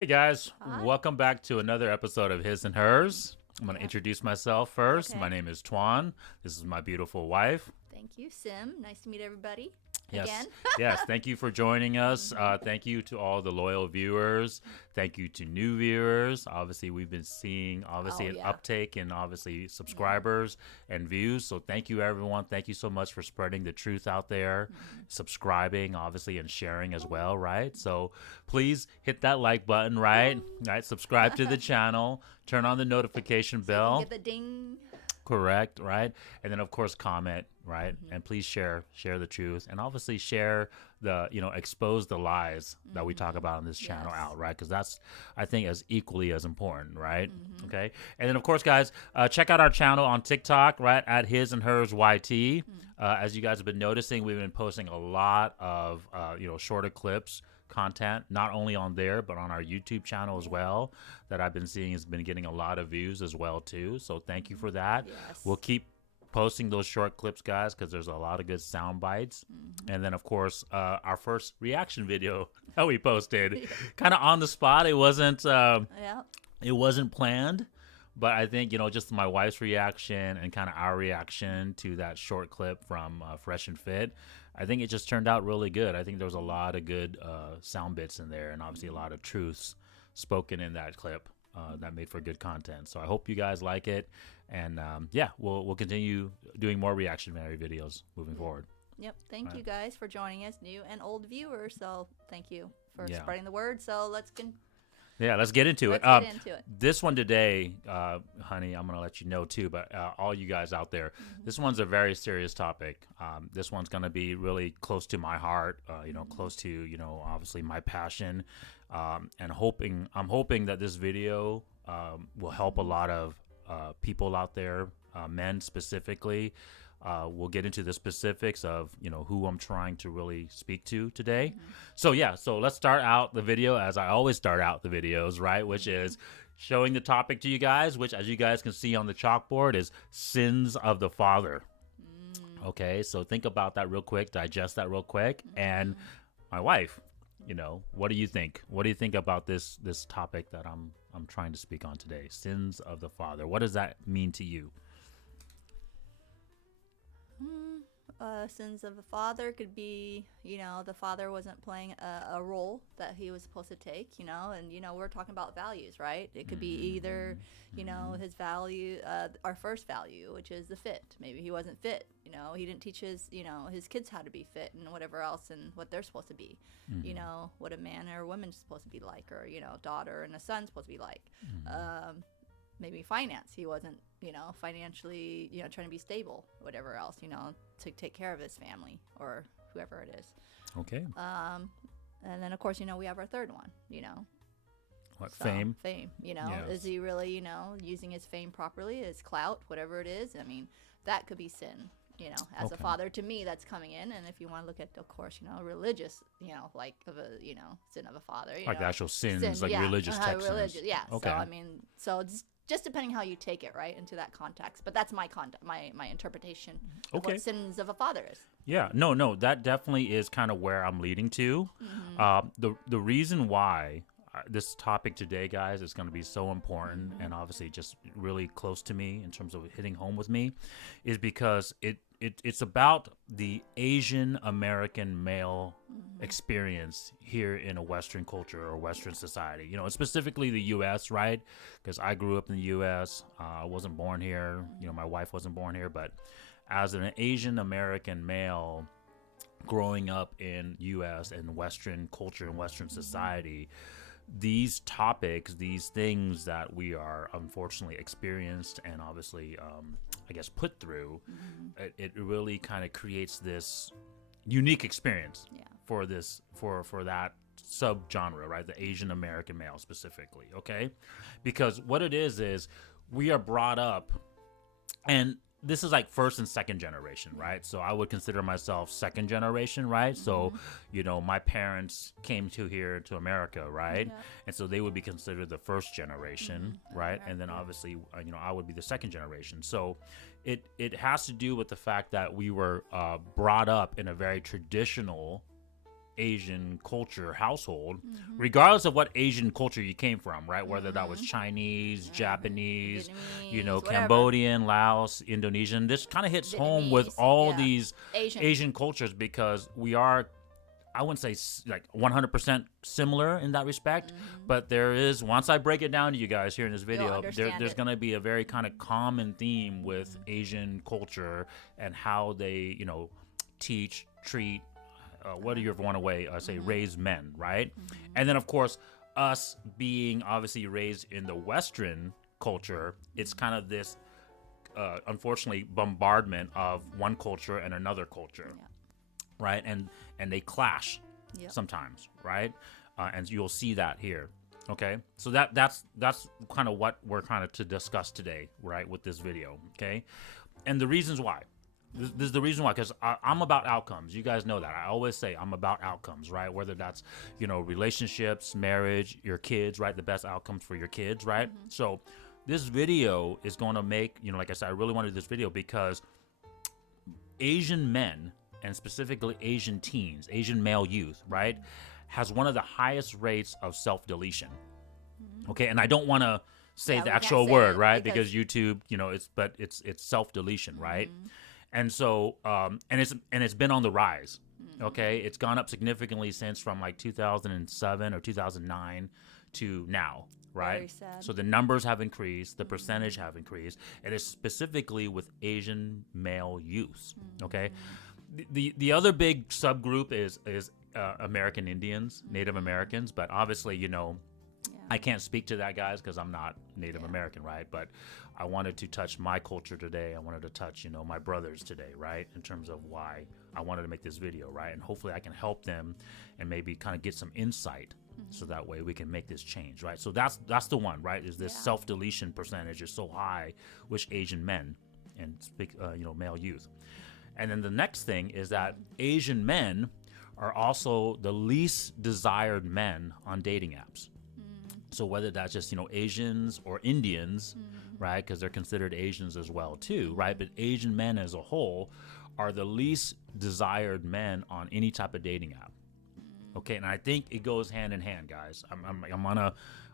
Hey guys, Hi. welcome back to another episode of His and Hers. I'm going to Yep. introduce myself first. My Okay. name is Tuan. This is my beautiful wife. Thank you, Sim. Nice to meet everybody again. Yes, yes. Thank you for joining us. hmm Thank you to all the loyal viewers. Thank you to new viewers. Obviously, we've been seeing Oh an yeah. uptake in obviously Yeah. subscribers and views. So thank you everyone. Thank you so much for spreading the truth out there, hmm subscribing obviously and sharing as Oh. well. Right. So please hit that like button. Right. Ding. Right. Subscribe to the channel. Turn on the notification So you can bell. get the ding. Correct, right? And then of course comment, right? hmm And please share the truth, and obviously share expose the lies that we talk hmm about on this channel Yes. out, right? Because that's, I think, as equally as important, right? hmm Okay. And then of course, guys, check out our channel on TikTok, right? At His and Hers YT. As you guys have been noticing, we've been posting a lot of shorter clips content, not only on there but on our YouTube channel as Yeah. well, that I've been seeing has been getting a lot of views as well too. So thank you for that. We'll Yes. keep posting those short clips, guys, because there's a lot of good sound bites. hmm And then of course, our first reaction video that we posted, yeah. kind of on the spot. Yeah. It wasn't planned. But I think, just my wife's reaction and kind of our reaction to that short clip from Fresh and Fit, I think it just turned out really good. I think there was a lot of good sound bits in there, and obviously a lot of truths spoken in that clip that made for good content. So I hope you guys like it, and yeah, we'll continue doing more reactionary videos moving Yeah. forward. Yep. Thank Right? you guys for joining us, new and old viewers. So thank you for Yeah, spreading the word. So yeah. Let's get into it. let's get into it. This one today, honey, I'm gonna let you know too. But all you guys out there, hmm this one's a very serious topic. This one's gonna be really close to my heart. hmm Close to obviously my passion, and I'm hoping that this video will help a hmm lot of people out there, men specifically. We'll get into the specifics of who I'm trying to really speak to today. hmm So yeah, so let's start out the video as I always start out the videos, right? Which hmm is showing the topic to you guys, which as you guys can see on the chalkboard is sins of the father. Mm-hmm. Okay, so think about that real quick, digest that real quick, and Mm-hmm. my wife, what do you think? What do you think about this topic that I'm trying to speak on today? Sins of the father. What does that mean to you? Sins of the father could be, the father wasn't playing a role that he was supposed to take, and, we're talking about values, right? It could be either, his value, our first value, which is the fit. Maybe he wasn't fit, he didn't teach his kids how to be fit and whatever else and what they're supposed to be, what a man or a woman's supposed to be like, or, daughter and a son's supposed to be like. Um, Maybe finance. He wasn't, financially, trying to be stable, whatever else, to take care of his family or whoever it is. Okay. Um, and then, of course, we have our third one, What So, fame? fame, is Yes. he really, using his fame properly, his clout, whatever it is? I mean, that could be sin, as a Okay. father to me that's coming in. And if you want to look at, of course, religious, like of a, sin of a father, Like the actual sin, sins, like yeah, religious text religious, sins. yeah. So, Okay. I mean, so it's just depending how you take it, right, into that context. But that's my interpretation of what Okay. sins of a father is. Yeah. No, no, that definitely is kind of where I'm leading to. Mm-hmm. The reason why this topic today, guys, is going to be so important Mm-hmm. and obviously just really close to me in terms of hitting home with me, is because it's about the Asian American male Mm-hmm. experience here in a Western culture or Western society. Specifically the U.S., right? Because I grew up in the U.S. I wasn't born here. My wife wasn't born here, but as an Asian American male growing up in US and Western culture and Western Mm-hmm. society, these topics, these things that we are unfortunately experienced and obviously, I guess, put through, Mm-hmm. it really kind of creates this unique experience Yeah. for that subgenre, right? The Asian American male specifically, okay? Because what it is we are brought up, and this is like first and second generation, Yeah. right? So I would consider myself second generation, right? So, Mm-hmm. my parents came to America, right? Yeah. And so they would be considered the first generation, Mm-hmm. right? And then Yeah. obviously, I would be the second generation. So it has to do with the fact that we were brought up in a very traditional Asian culture household, regardless of what Asian culture you came from, right? Whether that was Chinese, Japanese, Vietnamese, whatever. Cambodian, Laos, Indonesian. This kind of hits home with Vietnamese, all yeah. these Asian. Asian cultures because we are, I wouldn't say like 100% similar in that respect, but there is, once I break it down to you guys here in this video, understand there's it. going to be a very kind of common theme with Asian culture and how they, teach, treat, what do you ever want to say, raise men, right? And then, of course, us being obviously raised in the Western culture, it's kind of this, unfortunately, bombardment of one culture and another culture. Yeah. Right, and they clash Yep. sometimes, right, and you'll see that here. Okay, so that's kind of what we're kind of to discuss today, right, with this video. Okay, and the reasons why. This is the reason why, because I'm about outcomes. You guys know that. I always say I'm about outcomes, right? Whether that's relationships, marriage, your kids, right? The best outcomes for your kids, right? So this video is going to make like I said, I really wanted this video because Asian men, and specifically Asian teens, Asian male youth, right, has one of the highest rates of self-deletion. Okay, and I don't want to say Yeah, the we can't actual say word, it right, because- because YouTube, it's self-deletion, right, and so and it's been on the rise. Okay, it's gone up significantly since from like 2007 or 2009 to now. Right. Very sad. So the numbers have increased, the percentage have increased, and it's specifically with Asian male youth. Okay. The other big subgroup is American Indians, Native Americans, but obviously, I can't speak to that, guys, because I'm not Native American, right? But I wanted to touch my culture today. I wanted to touch, my brothers today, right? In terms of why I wanted to make this video, right? And hopefully I can help them and maybe kind of get some insight so that way we can make this change, right? So that's the one, right? Is this self-deletion percentage is so high with Asian men and male youth. And then the next thing is that Asian men are also the least desired men on dating apps. So whether that's just, Asians or Indians, right, because they're considered Asians as well too, right? But Asian men as a whole are the least desired men on any type of dating app. Okay, and I think it goes hand in hand, guys.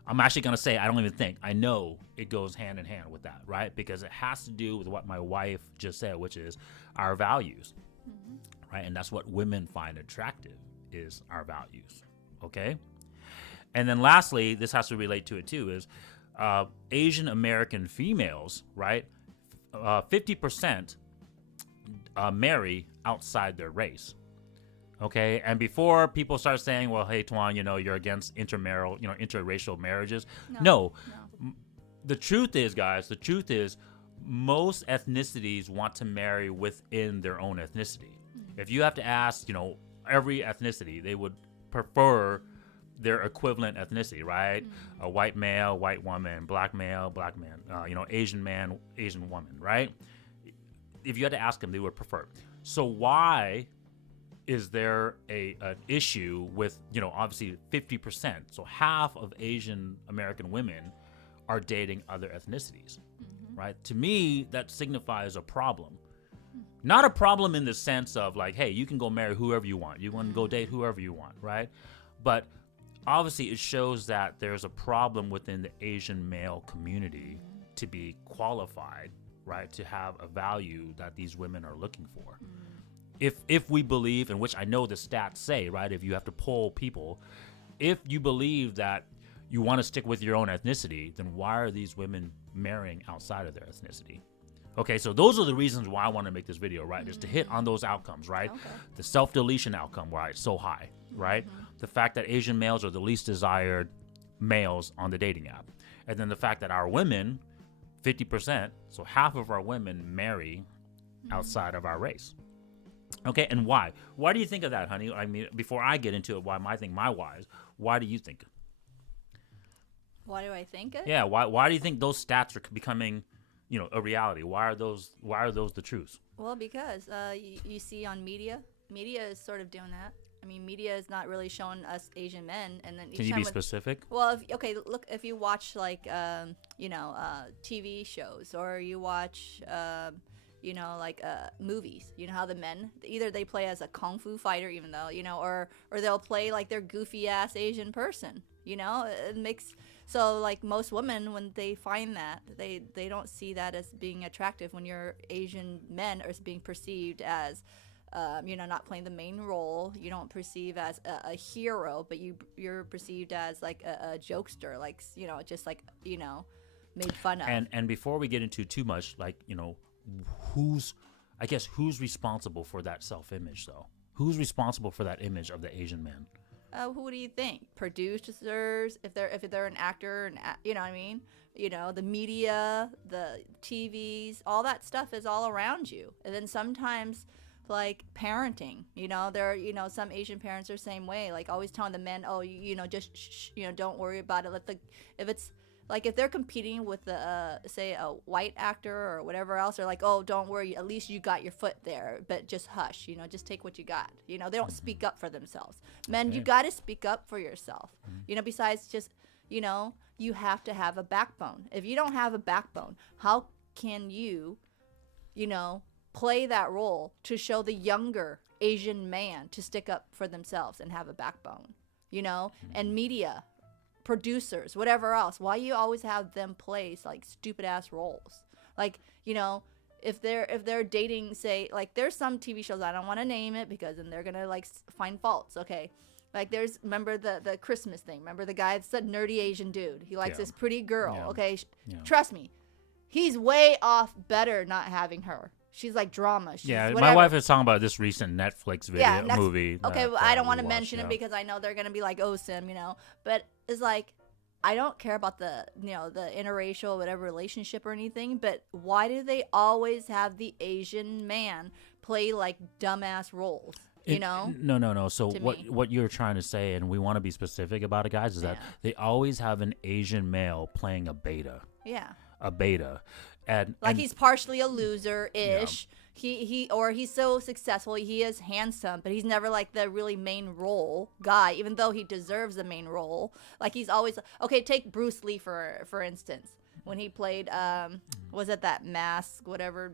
I'm actually gonna say I don't even think. I know it goes hand in hand with that, right? Because it has to do with what my wife just said, which is our values, right? And that's what women find attractive is our values. Okay, and then lastly, this has to relate to it too, is Asian American females, right? 50% marry outside their race. Okay, and before people start saying, well, hey, Tuan, you're against interracial marriages. No. The truth is, guys, most ethnicities want to marry within their own ethnicity. If you have to ask, every ethnicity, they would prefer their equivalent ethnicity, right? A white male, white woman, black male, black man, Asian man, Asian woman, right? If you had to ask them, they would prefer. So why is there an issue with, obviously 50%? So half of Asian American women are dating other ethnicities, right? To me, that signifies a problem. Not a problem in the sense of like, hey, you can go marry whoever you want. You want to go date whoever you want, right? But obviously it shows that there's a problem within the Asian male community to be qualified, right? To have a value that these women are looking for. If we believe, and which I know the stats say, right, if you have to poll people, if you believe that you want to stick with your own ethnicity, then why are these women marrying outside of their ethnicity? Okay, so those are the reasons why I want to make this video, right, is to hit on those outcomes, right? Okay. The self-deletion outcome, why it's so high, right? The fact that Asian males are the least desired males on the dating app. And then the fact that our women, 50%, so half of our women marry outside of our race. Okay, and why? Why do you think of that, honey? I mean, before I get into it, why do you think? Why do I think it? Yeah, why do you think those stats are becoming, a reality? Why are those the truths? Well, because you see on media is sort of doing that. I mean, media is not really showing us Asian men, and then can you be specific? Well, if you watch like TV shows, or you watch like movies. You know how the men either they play as a kung fu fighter, even though or they'll play like their goofy ass Asian person. It makes so like most women when they find that they don't see that as being attractive when your Asian men are being perceived as not playing the main role. You don't perceive as a hero, but you're perceived as like a jokester, like just like made fun of. And before we get into too much, like who's responsible for that self-image though? Who's responsible for that image of the Asian man? Who do you think? Producers, if they're an actor, and you know what I mean? The media, the TVs, all that stuff is all around you. And then sometimes like parenting, there are, some Asian parents are the same way, like always telling the men, oh, just don't worry about it. If it's like if they're competing with say a white actor or whatever else, they're like, oh, don't worry, at least you got your foot there, but just hush, just take what you got. They don't speak up for themselves. Men, you got to speak up for yourself. Besides just, you have to have a backbone. If you don't have a backbone, how can you, play that role to show the younger Asian man to stick up for themselves and have a backbone, and media, producers, whatever else. Why you always have them play like stupid ass roles? Like, if they're dating, say, like there's some TV shows, I don't want to name it because then they're going to like find faults. Okay. Like remember the Christmas thing. Remember the guy that's a nerdy Asian dude. He likes this pretty girl. Yeah. Okay. Yeah. Trust me. He's way off better not having her. She's like drama. She's whatever. My wife is talking about this recent Netflix movie. Okay, well, I don't want to mention it because I know they're gonna be like, "Oh, Sim," But it's like, I don't care about the the interracial whatever relationship or anything. But why do they always have the Asian man play like dumbass roles? No. So what you're trying to say, and we want to be specific about it, guys, is that they always have an Asian male playing a beta. Yeah. A beta. And he's partially a loser-ish. Yeah. He's so successful. He is handsome, but he's never like the really main role guy, even though he deserves the main role. Like he's always okay. Take Bruce Lee for instance, when he played was it that mask whatever?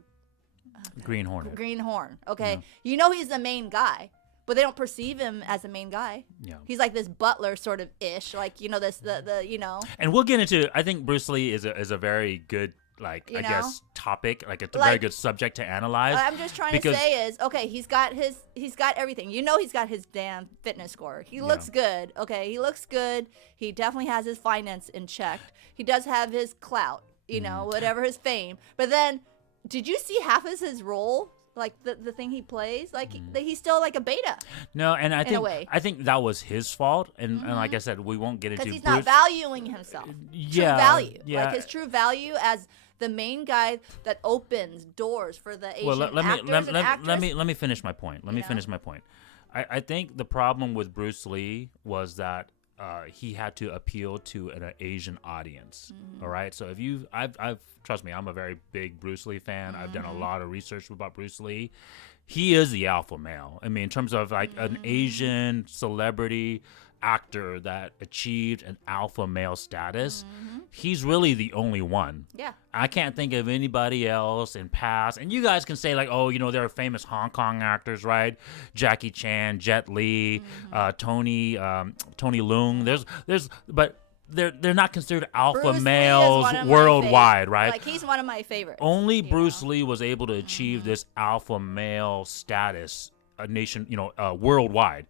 Green Hornet. Green Horn. Okay, yeah. He's the main guy. But they don't perceive him as a main guy. Yeah. He's like this butler sort of ish, like the. And we'll get into. I think Bruce Lee is a very good guess topic, like it's a very good subject to analyze. What I'm just trying to say is, okay, he's got everything. He's got his damn fitness score. He looks good. Okay, he looks good. He definitely has his finance in check. He does have his clout, whatever his fame. But then, did you see half of his role? Like the thing he plays, like he's still like a beta. No, and I think that was his fault, and like I said, we won't get into because he's not valuing himself. True value, like his true value as the main guy that opens doors for the Asian actors. Let me finish my point. Finish my point. I think the problem with Bruce Lee was that he had to appeal to an Asian audience. All right. So I've trust me, I'm a very big Bruce Lee fan. I've done a lot of research about Bruce Lee. He is the alpha male. I mean, in terms of like an Asian celebrity actor that achieved an alpha male status, he's really the only one. Yeah. I can't think of anybody else in past. And you guys can say like, oh, there are famous Hong Kong actors, right? Jackie Chan, Jet Li, Tony Leung. But they're not considered alpha Bruce males worldwide, right? Like he's one of my favorites. Only Bruce Lee was able to achieve this alpha male status, worldwide.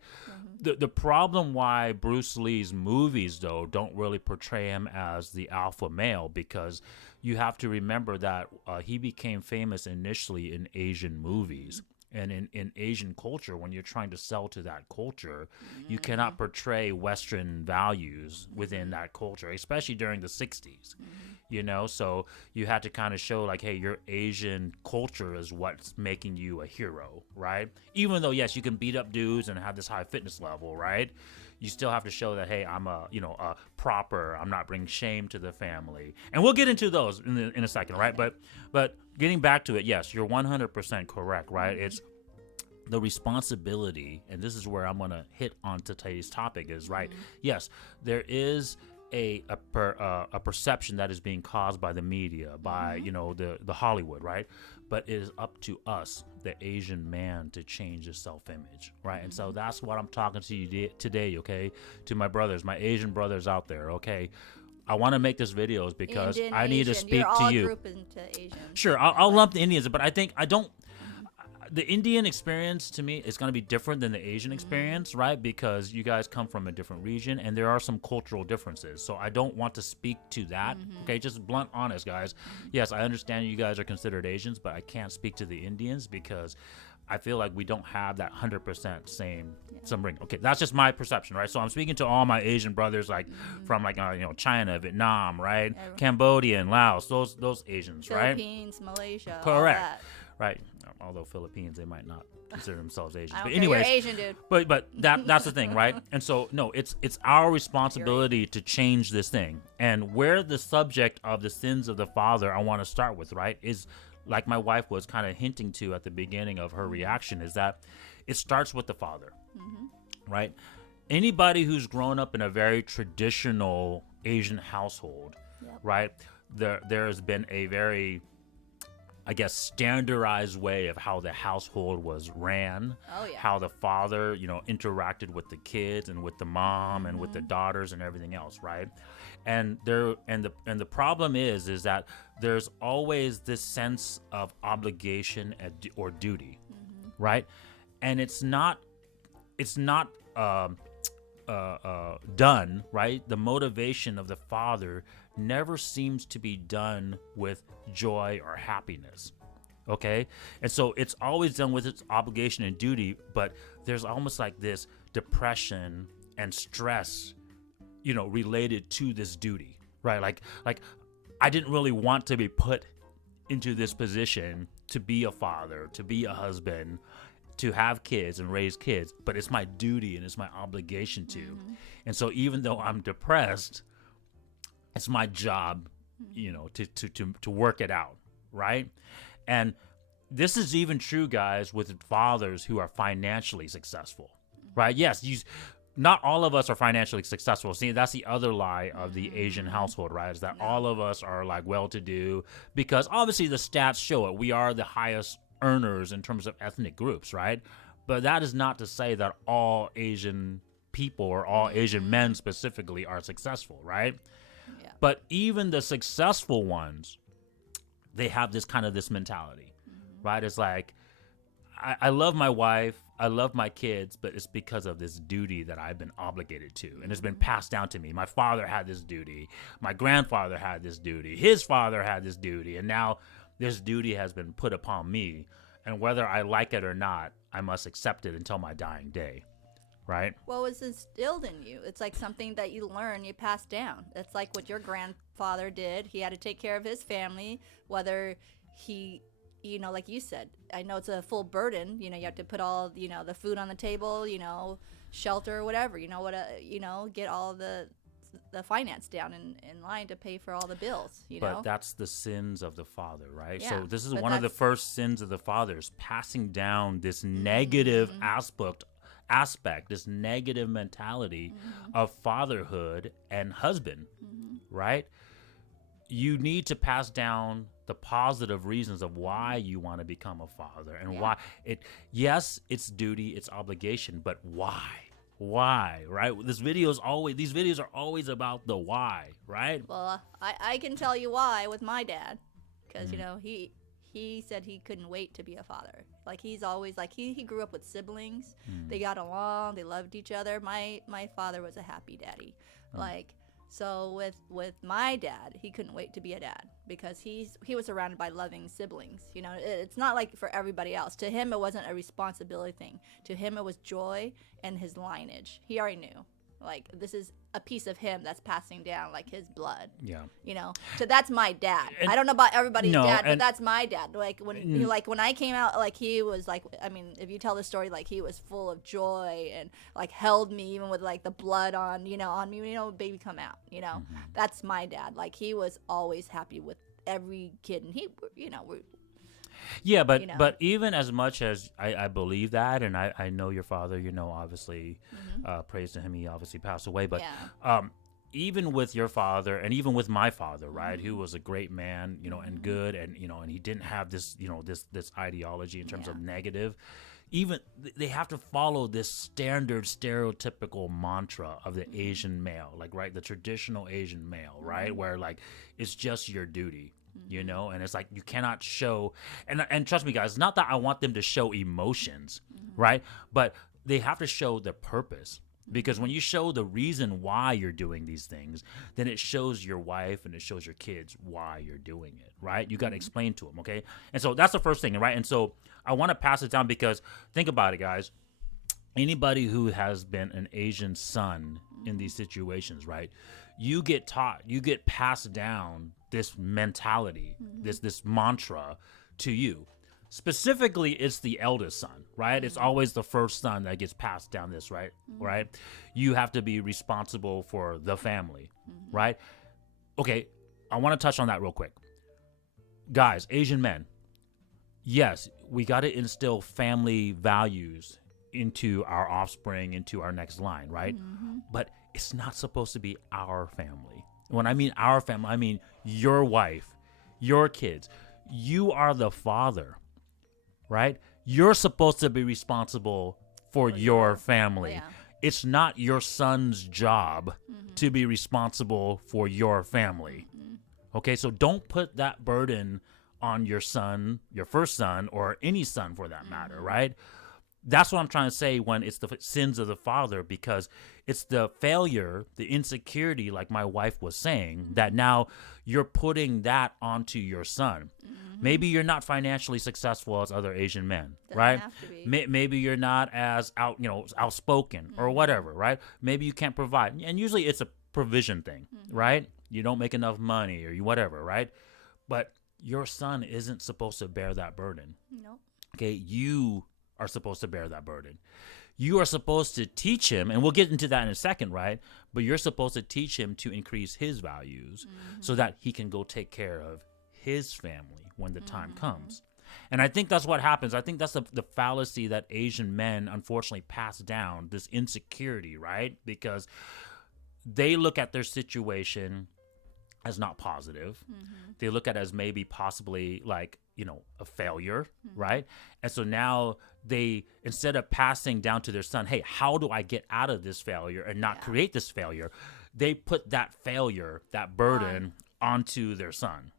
The problem why Bruce Lee's movies, though, don't really portray him as the alpha male, because you have to remember that he became famous initially in Asian movies. And in Asian culture, when you're trying to sell to that culture, you cannot portray Western values within that culture, especially during the 60s. So you had to kind of show like, hey, your Asian culture is what's making you a hero, right? Even though, yes, you can beat up dudes and have this high fitness level, right? You still have to show that, hey, I'm a proper, I'm not bringing shame to the family. And we'll get into those in a second, right? But getting back to it, yes, you're 100% correct, right? It's the responsibility, and this is where I'm going to hit on today's topic is, right? Yes, there is a perception that is being caused by the media, by the Hollywood, right? But it is up to us, the Asian man, to change his self-image, right? And so that's what I'm talking to you today, okay? To my brothers, my Asian brothers out there, okay? I want to make this videos because Indian, I need to Asian. speak You're all to you. group into Asian. Sure, I'll lump the Indians, but I think I don't. The Indian experience to me is going to be different than the Asian experience, right? Because you guys come from a different region and there are some cultural differences. So I don't want to speak to that. Okay, just blunt honest, guys. Yes, I understand you guys are considered Asians, but I can't speak to the Indians because I feel like we don't have that 100% same ring. Okay, that's just my perception, right? So I'm speaking to all my Asian brothers, like from like China, Vietnam, right? Cambodia and Laos, those Asians, right? Philippines, Malaysia, correct, all that. right? Although Philippines, they might not consider themselves Asians, I don't but care, anyways, you're Asian, dude. but that's the thing, right? And so no, it's our responsibility to change this thing. And where the subject of the sins of the father I want to start with, right, is like my wife was kind of hinting to at the beginning of her reaction, is that it starts with the father, right? Anybody who's grown up in a very traditional Asian household, right? There has been a very, I guess, standardized way of how the household was ran. Oh, yeah. How the father, interacted with the kids and with the mom and with the daughters and everything else, right? And the problem is that there's always this sense of obligation or duty, right? And it's not done, right? The motivation of the father never seems to be done with joy or happiness, okay? And so it's always done with its obligation and duty, but there's almost like this depression and stress, related to this duty, right? Like I didn't really want to be put into this position to be a father, to be a husband, to have kids and raise kids, but it's my duty and it's my obligation to. And so even though I'm depressed, it's my job, to work it out, right? And this is even true, guys, with fathers who are financially successful, right? Yes, not all of us are financially successful. See, that's the other lie of the Asian household, right? Is that all of us are like well-to-do, because obviously the stats show it. We are the highest earners in terms of ethnic groups, right? But that is not to say that all Asian people or all Asian men specifically are successful, right? Yeah. But even the successful ones, they have this mentality, right? It's like, I love my wife, I love my kids, but it's because of this duty that I've been obligated to, and it's been passed down to me. My father had this duty, my grandfather had this duty, his father had this duty, and now this duty has been put upon me, and whether I like it or not, I must accept it until my dying day, right? What was instilled in you? It's like something that you learn, you pass down. It's like what your grandfather did. He had to take care of his family, whether he, like you said, I know it's a full burden. You have to put all, the food on the table, shelter, whatever, get all the finance down in line to pay for all the bills, But that's the sins of the father, right? Yeah, so this is one of the first sins of the fathers, passing down this negative aspect, this negative mentality of fatherhood and husband, right? You need to pass down the positive reasons of why you want to become a father and why it's duty, it's obligation, but why, right? These videos are always about the why, right? Well, I can tell you why with my dad, because he said he couldn't wait to be a father. Like, he's always like, he grew up with siblings. They got along, they loved each other. My father was a happy daddy. So with my dad, he couldn't wait to be a dad because he was surrounded by loving siblings. It's not like for everybody else. To him, it wasn't a responsibility thing. To him, it was joy and his lineage. He already knew, like, this is a piece of him that's passing down, like, his blood. Yeah. So that's my dad. I don't know about everybody's dad, but that's my dad. Like, when I came out, like, he was like, I mean, if you tell the story, like, he was full of joy and like held me even with like the blood on me, baby come out, That's my dad. Like, he was always happy with every kid, and he, yeah, but even as much as I believe that, and I know your father, obviously, praise to him, he obviously passed away, but even with your father and even with my father, right, who was a great man, and good, and and he didn't have this, this ideology in terms of negative. Even they have to follow this standard stereotypical mantra of the Asian male, like, right, the traditional Asian male, right, where like it's just your duty, and it's like you cannot show, and trust me, guys, not that I want them to show emotions, right, but they have to show the purpose. Because when you show the reason why you're doing these things, then it shows your wife and it shows your kids why you're doing it, right? You got to explain to them, okay? And so that's the first thing, right? And so I want to pass it down because think about it, guys. Anybody who has been an Asian son in these situations, right? You get taught, you get passed down this mentality, this mantra to you. Specifically, it's the eldest son, right? It's always the first son that gets passed down this, right? Right? You have to be responsible for the family, right? Okay, I want to touch on that real quick. Guys, Asian men, yes, we got to instill family values into our offspring, into our next line, right? But it's not supposed to be our family. When I mean our family, I mean your wife, your kids. You are the father. Right? You're supposed to be responsible for your family. Yeah. It's not your son's job to be responsible for your family. Okay, so don't put that burden on your son, your first son, or any son for that matter, right? That's what I'm trying to say when it's the sins of the father, because it's the failure, the insecurity, like my wife was saying, that now you're putting that onto your son. Maybe you're not financially successful as other Asian men, right? Have to be. Maybe you're not as outspoken or whatever, right? Maybe you can't provide, and usually it's a provision thing, right? You don't make enough money or you whatever, right? But your son isn't supposed to bear that burden. Nope. Okay, you are supposed to bear that burden. You are supposed to teach him, and we'll get into that in a second, right? But you're supposed to teach him to increase his values so that he can go take care of his family when the time comes. And I think that's what happens. I think that's the fallacy that Asian men unfortunately pass down, this insecurity, right? Because they look at their situation as not positive. They look at it as maybe possibly like, a failure, right? And so now they, instead of passing down to their son, hey, how do I get out of this failure and not create this failure? They put that failure, that burden onto their son.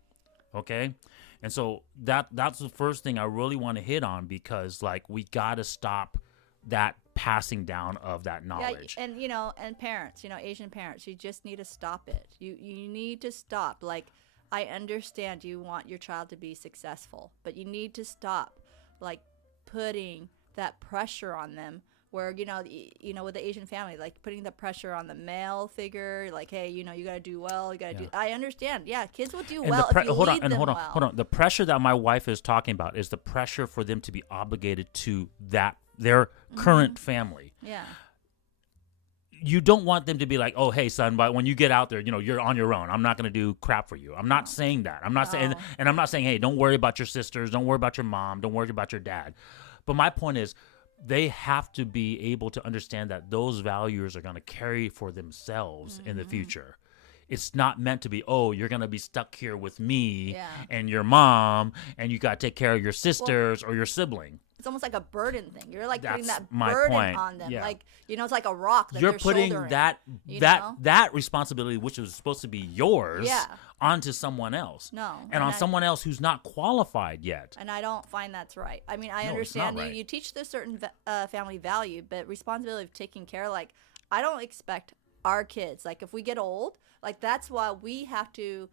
Okay? And so that's the first thing I really want to hit on, because like we got to stop that passing down of that knowledge. Yeah, and and parents, Asian parents, you just need to stop it. You need to stop. Like, I understand you want your child to be successful, but you need to stop like putting that pressure on them, where with the Asian family, like putting the pressure on the male figure, like, hey, you got to do well, you got to do. I understand, kids will do well if you lead them well. Hold on. The pressure that my wife is talking about is the pressure for them to be obligated to their current family. Yeah. You don't want them to be like, oh, hey, son, but when you get out there, you're on your own. I'm not going to do crap for you. I'm not saying that. I'm not saying, and I'm not saying, hey, don't worry about your sisters. Don't worry about your mom. Don't worry about your dad. But my point is, they have to be able to understand that those values are going to carry for themselves in the future. It's not meant to be, oh, you're going to be stuck here with me and your mom, and you got to take care of your sisters or your sibling. It's almost like a burden thing. You're like putting That's that my burden point. on them. Yeah. Like, it's like a rock that you're they're putting shouldering, that responsibility, which was supposed to be yours, onto someone else. No. And on someone else who's not qualified yet. And I don't find that's right. I mean, I understand you teach this certain family value, but responsibility of taking care, like, I don't expect our kids, like, if we get old, like, that's why we have to,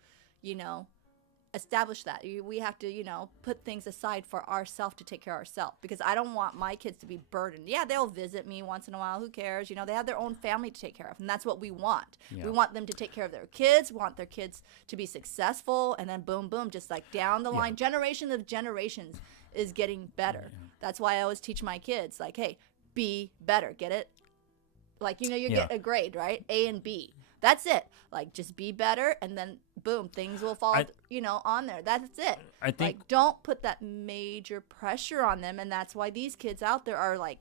establish that. We have to, put things aside for ourselves to take care of ourselves, because I don't want my kids to be burdened. Yeah, they'll visit me once in a while. Who cares? They have their own family to take care of, and that's what we want. Yeah. We want them to take care of their kids, want their kids to be successful, and then boom, boom, just like down the line, generation of generations is getting better. Yeah. That's why I always teach my kids, like, hey, be better. Get it? Like, you get a grade, right? A and B. That's it. Like, just be better, and then boom, things will fall, on there. That's it. I think, like, don't put that major pressure on them, and that's why these kids out there are like,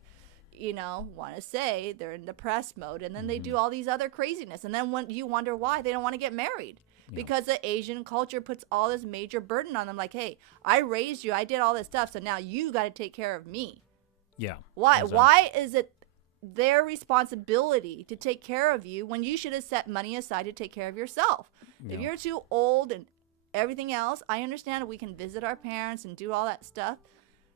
want to say they're in depressed mode, and then they do all these other craziness, and then when you wonder why they don't want to get married. Because the Asian culture puts all this major burden on them, like, hey, I raised you, I did all this stuff, so now you got to take care of me. Yeah. Why? Why is it their responsibility to take care of you when you should have set money aside to take care of yourself? Yeah. If you're too old and everything else, I understand we can visit our parents and do all that stuff,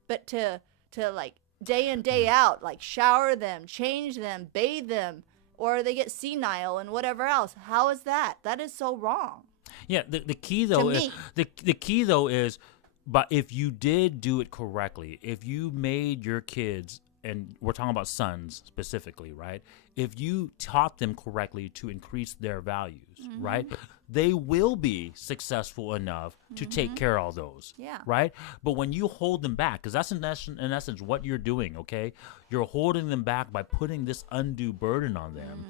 but to like day in, day out, like shower them, change them, bathe them, or they get senile and whatever else. How is that? That is so wrong. Yeah, the key though is the key though is, but if you did do it correctly, if you made your kids, and we're talking about sons specifically, right? If you taught them correctly to increase their values, right? They will be successful enough to take care of all those, right? But when you hold them back, because that's in essence what you're doing, okay? You're holding them back by putting this undue burden on them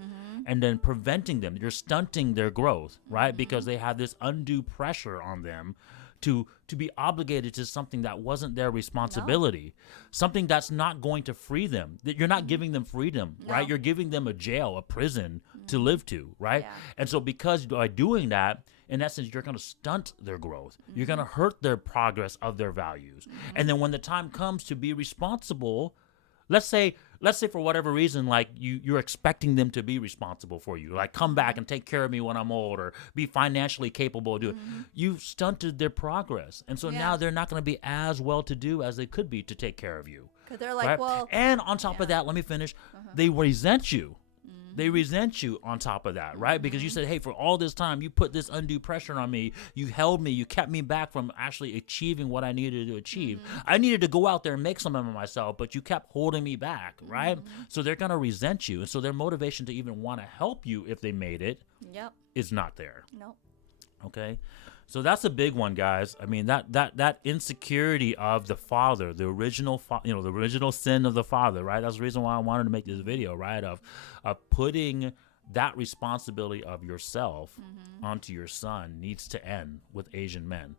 and then preventing them. You're stunting their growth, right? Because they have this undue pressure on them to be obligated to something that wasn't their responsibility, something that's not going to free them. That you're not giving them freedom, right? You're giving them a jail, a prison to live to, right? Yeah. And so because by doing that, in essence, you're going to stunt their growth. You're going to hurt their progress of their values. And then when the time comes to be responsible, let's say for whatever reason, like you're expecting them to be responsible for you, like come back and take care of me when I'm old, or be financially capable of doing it. You've stunted their progress. And so now they're not going to be as well to do as they could be to take care of you. Because they're like, right? well. And on top of that, let me finish. They resent you. They resent you on top of that, right? Because you said, hey, for all this time, you put this undue pressure on me. You held me. You kept me back from actually achieving what I needed to achieve. I needed to go out there and make something of myself, but you kept holding me back, right? So they're going to resent you. And so their motivation to even want to help you if they made it is not there. Nope. Okay? So that's a big one, guys. I mean, that insecurity of the father, the original sin of the father, right? That's the reason why I wanted to make this video, right? Of putting that responsibility of yourself onto your son needs to end with Asian men.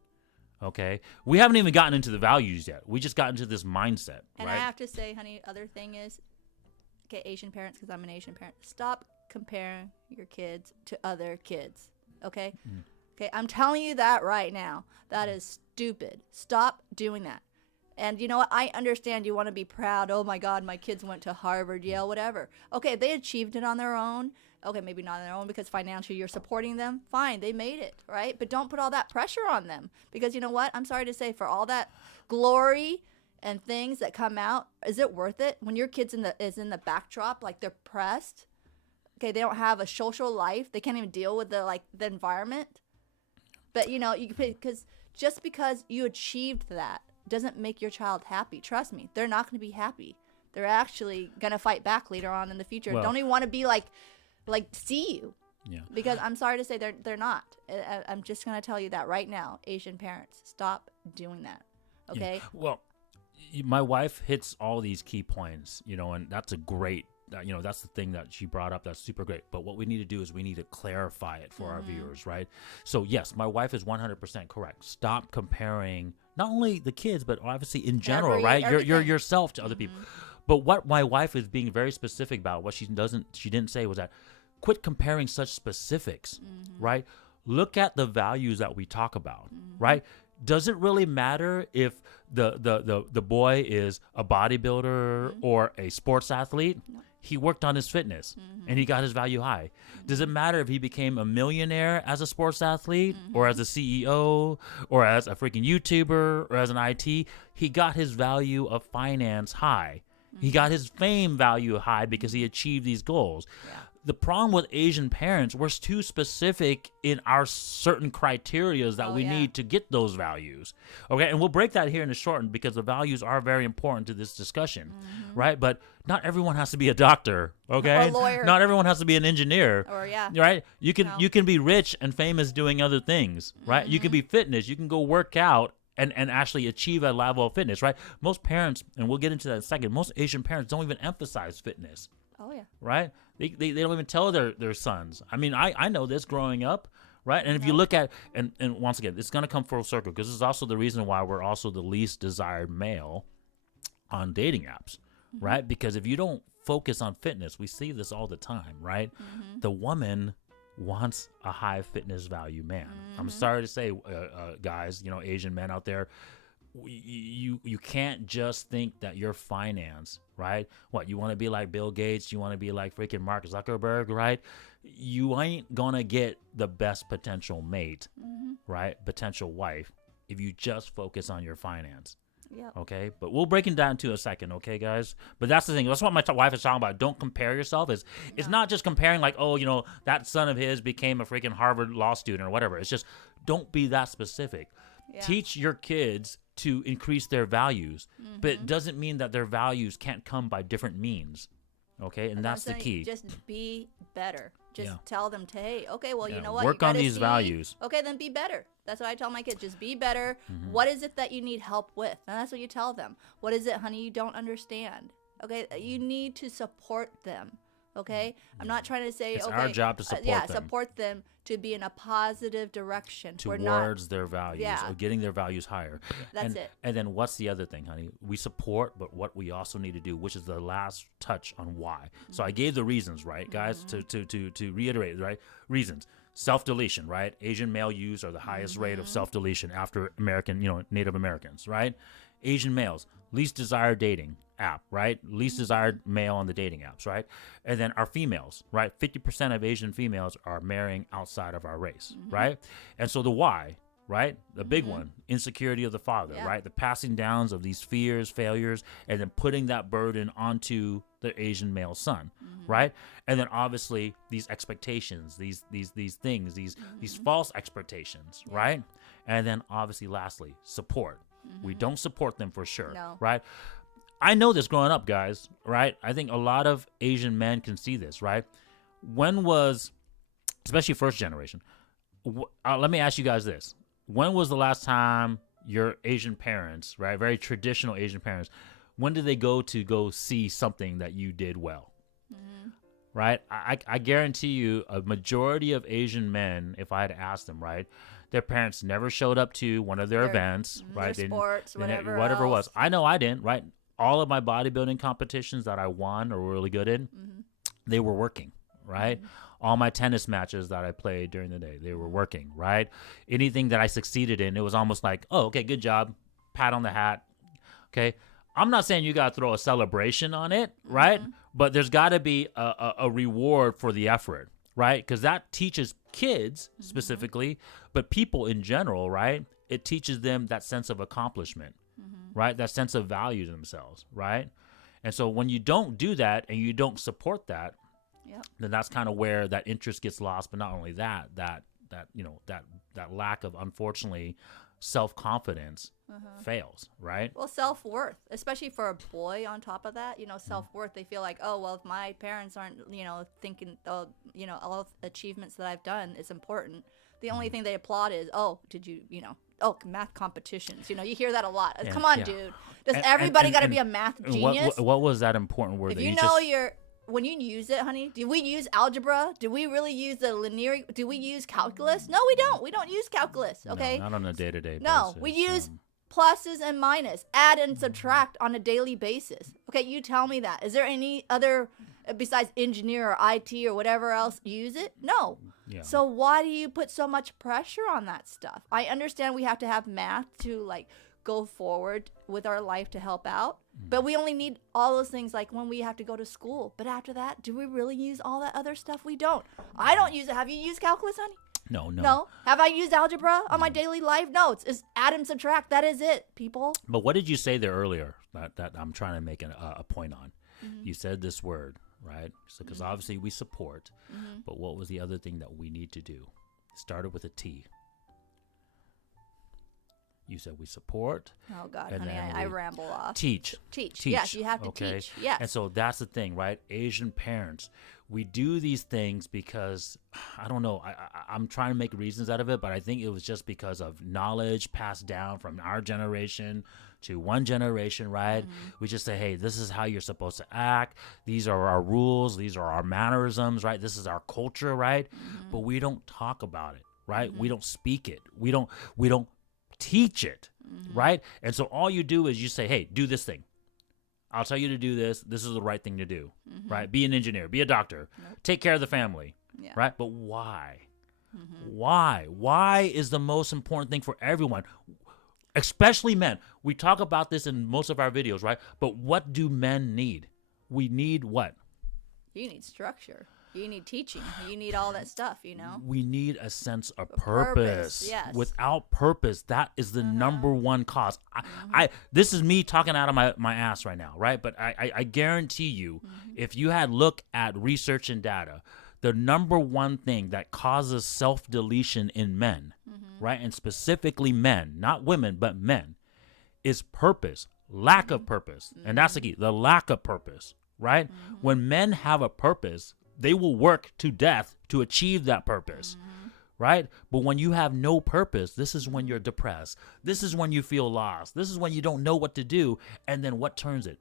Okay? We haven't even gotten into the values yet. We just got into this mindset, and right? I have to say, honey, other thing is, okay, Asian parents, because I'm an Asian parent, stop comparing your kids to other kids, okay? Okay, I'm telling you that right now. That is stupid. Stop doing that. And you know what? I understand you want to be proud. Oh my God, my kids went to Harvard, Yale, whatever. Okay, they achieved it on their own. Okay, maybe not on their own because financially you're supporting them. Fine, they made it, right? But don't put all that pressure on them, because you know what? I'm sorry to say, for all that glory and things that come out, is it worth it? When your kid's is in the backdrop, like they're pressed. Okay, they don't have a social life. They can't even deal with the environment. But, because just because you achieved that doesn't make your child happy. Trust me, they're not going to be happy. They're actually going to fight back later on in the future. Well, don't even want to be see you. Yeah. Because I'm sorry to say they're not. I'm just going to tell you that right now. Asian parents, stop doing that. Okay? Yeah. Well, my wife hits all these key points, and that's a great, that's the thing that she brought up. That's super great. But what we need to do is we need to clarify it for our viewers, right? So yes, my wife is 100% correct. Stop comparing not only the kids, but obviously in general, right? You're yourself to other people. But what my wife is being very specific about, what she didn't say was that quit comparing such specifics, right? Look at the values that we talk about, right? Does it really matter if the boy is a bodybuilder or a sports athlete? No. He worked on his fitness and he got his value high. Does it matter if he became a millionaire as a sports athlete or as a CEO or as a freaking YouTuber or as an IT? He got his value of finance high. He got his fame value high because he achieved these goals. Yeah. The problem with Asian parents, we're too specific in our certain criterias that we need to get those values. Okay, and we'll break that here in the short, because the values are very important to this discussion, right? But not everyone has to be a doctor, okay? Or a lawyer. Not everyone has to be an engineer. Or right? You can be rich and famous doing other things, right? You can be fitness. You can go work out and actually achieve a level of fitness, right? Most parents, and we'll get into that in a second, most Asian parents don't even emphasize fitness. Oh, yeah. Right? They don't even tell their sons. I mean, I know this growing up, right? And if you look at, and once again, it's going to come full circle, because this is also the reason why we're also the least desired male on dating apps, right? Because if you don't focus on fitness, we see this all the time, right? The woman wants a high fitness value man. I'm sorry to say, guys, Asian men out there, you can't just think that your finance, right? What, you want to be like Bill Gates, you want to be like freaking Mark Zuckerberg, right? You ain't gonna get the best potential mate, right? Potential wife, if you just focus on your finance. Yep. Okay, but we'll break it down to a second, okay, guys? But that's the thing. That's what my wife is talking about. Don't compare yourself. It's not just comparing like, oh, that son of his became a freaking Harvard law student or whatever. It's just don't be that specific. Yeah. Teach your kids to increase their values, but it doesn't mean that their values can't come by different means. Okay, and that's the key. Just be better. Just Yeah. tell them to, hey, okay, well, you know what? Work you on gotta these values. Okay, then be better. That's what I tell my kids. Just be better. What is it that you need help with? And that's what you tell them. What is it, honey, you don't understand? Okay, you need to support them. Okay, I'm not trying to say, It's okay, our job to support them. support them to be in a positive direction. Towards their values, Yeah. or getting their values higher. That's it. And then what's the other thing, honey? We support, but what we also need to do, which is the last touch on why. So I gave the reasons, right, guys? To reiterate, right? Reasons. Self-deletion, right? Asian male use are the highest rate of self-deletion after American, Native Americans, right? Asian males, least desired dating app, right? Least desired male on the dating apps, right? And then our females, right? 50% of Asian females are marrying outside of our race, right? And so the why, right? The big one, insecurity of the father, Yeah. right? The passing downs of these fears, failures, and then putting that burden onto the Asian male son, right? And then obviously these expectations, these things, these false expectations, right? And then obviously lastly, support. We don't support them for sure, No. right? I know this growing up, guys, right? I think a lot of Asian men can see this, right? When was, especially first generation, let me ask you guys this. When was the last time your Asian parents, right, very traditional Asian parents, when did they go see something that you did well? Right? I guarantee you a majority of Asian men, if I had asked them, right, their parents never showed up to one of their events, right? Their sports, whatever it was. else. I know I didn't, right? All of my bodybuilding competitions that I won or were really good in, they were working, right? All my tennis matches that I played during the day, they were working, right? Anything that I succeeded in, it was almost like, oh, okay, good job, pat on the hat, okay? I'm not saying you got to throw a celebration on it, right? But there's got to be a reward for the effort, right? Because that teaches kids specifically, but people in general, right? It teaches them that sense of accomplishment, right? That sense of value to themselves, right? And so when you don't do that and you don't support that, then that's kind of where that interest gets lost. But not only that lack of, unfortunately, self-confidence fails, right? Well, self-worth, especially for a boy on top of that, self-worth, they feel like, oh, well, if my parents aren't, thinking, all achievements that I've done is important. The only thing they applaud is, oh, did you, math competitions. You hear that a lot. Come on, dude. Does everybody got to be a math genius? What was that important word? If that you know when you use it, honey, do we use algebra? Do we really use the linear? Do we use calculus? No, we don't. We don't use calculus, okay? No, not on a day-to-day basis. No, we use pluses and minus, add and subtract on a daily basis. Okay, you tell me that. Is there any other, besides engineer or IT or whatever else, use it? No. Yeah. So why do you put so much pressure on that stuff? I understand we have to have math to, go forward with our life to help out. But we only need all those things when we have to go to school. But after that, do we really use all that other stuff? We don't. I don't use it. Have you used calculus, honey? No. Have I used algebra on my daily life? No. It's add and subtract. That is it, people. But what did you say there earlier that I'm trying to make a point on? You said this word, right? So because obviously we support, but what was the other thing that we need to do? It started with a T. You said we support. Oh, God, honey, I ramble off. Teach. Yes, you have to teach. Yes. And so that's the thing, right? Asian parents, we do these things because, I don't know, I'm trying to make reasons out of it, but I think it was just because of knowledge passed down from our generation to one generation, right? We just say, hey, this is how you're supposed to act. These are our rules. These are our mannerisms, right? This is our culture, right? But we don't talk about it, right? We don't speak it. We don't teach it, right? And so all you do is you say, hey, do this thing. I'll tell you to do this. This is the right thing to do, right? Be an engineer, be a doctor, take care of the family, right? But why? Why? Why is the most important thing for everyone, especially men? We talk about this in most of our videos, right? But what do men need? We need what? You need structure. You need teaching. You need all that stuff, you know? We need a sense of purpose. Yes. Without purpose, that is the number one cause. I this is me talking out of my ass right now, right? But I guarantee you, if you had look at research and data, the number one thing that causes self-deletion in men, right? And specifically men, not women, but men, is purpose, lack of purpose. And that's the key, the lack of purpose, right? When men have a purpose, they will work to death to achieve that purpose, right? But when you have no purpose, this is when you're depressed. This is when you feel lost. This is when you don't know what to do. And then what turns it?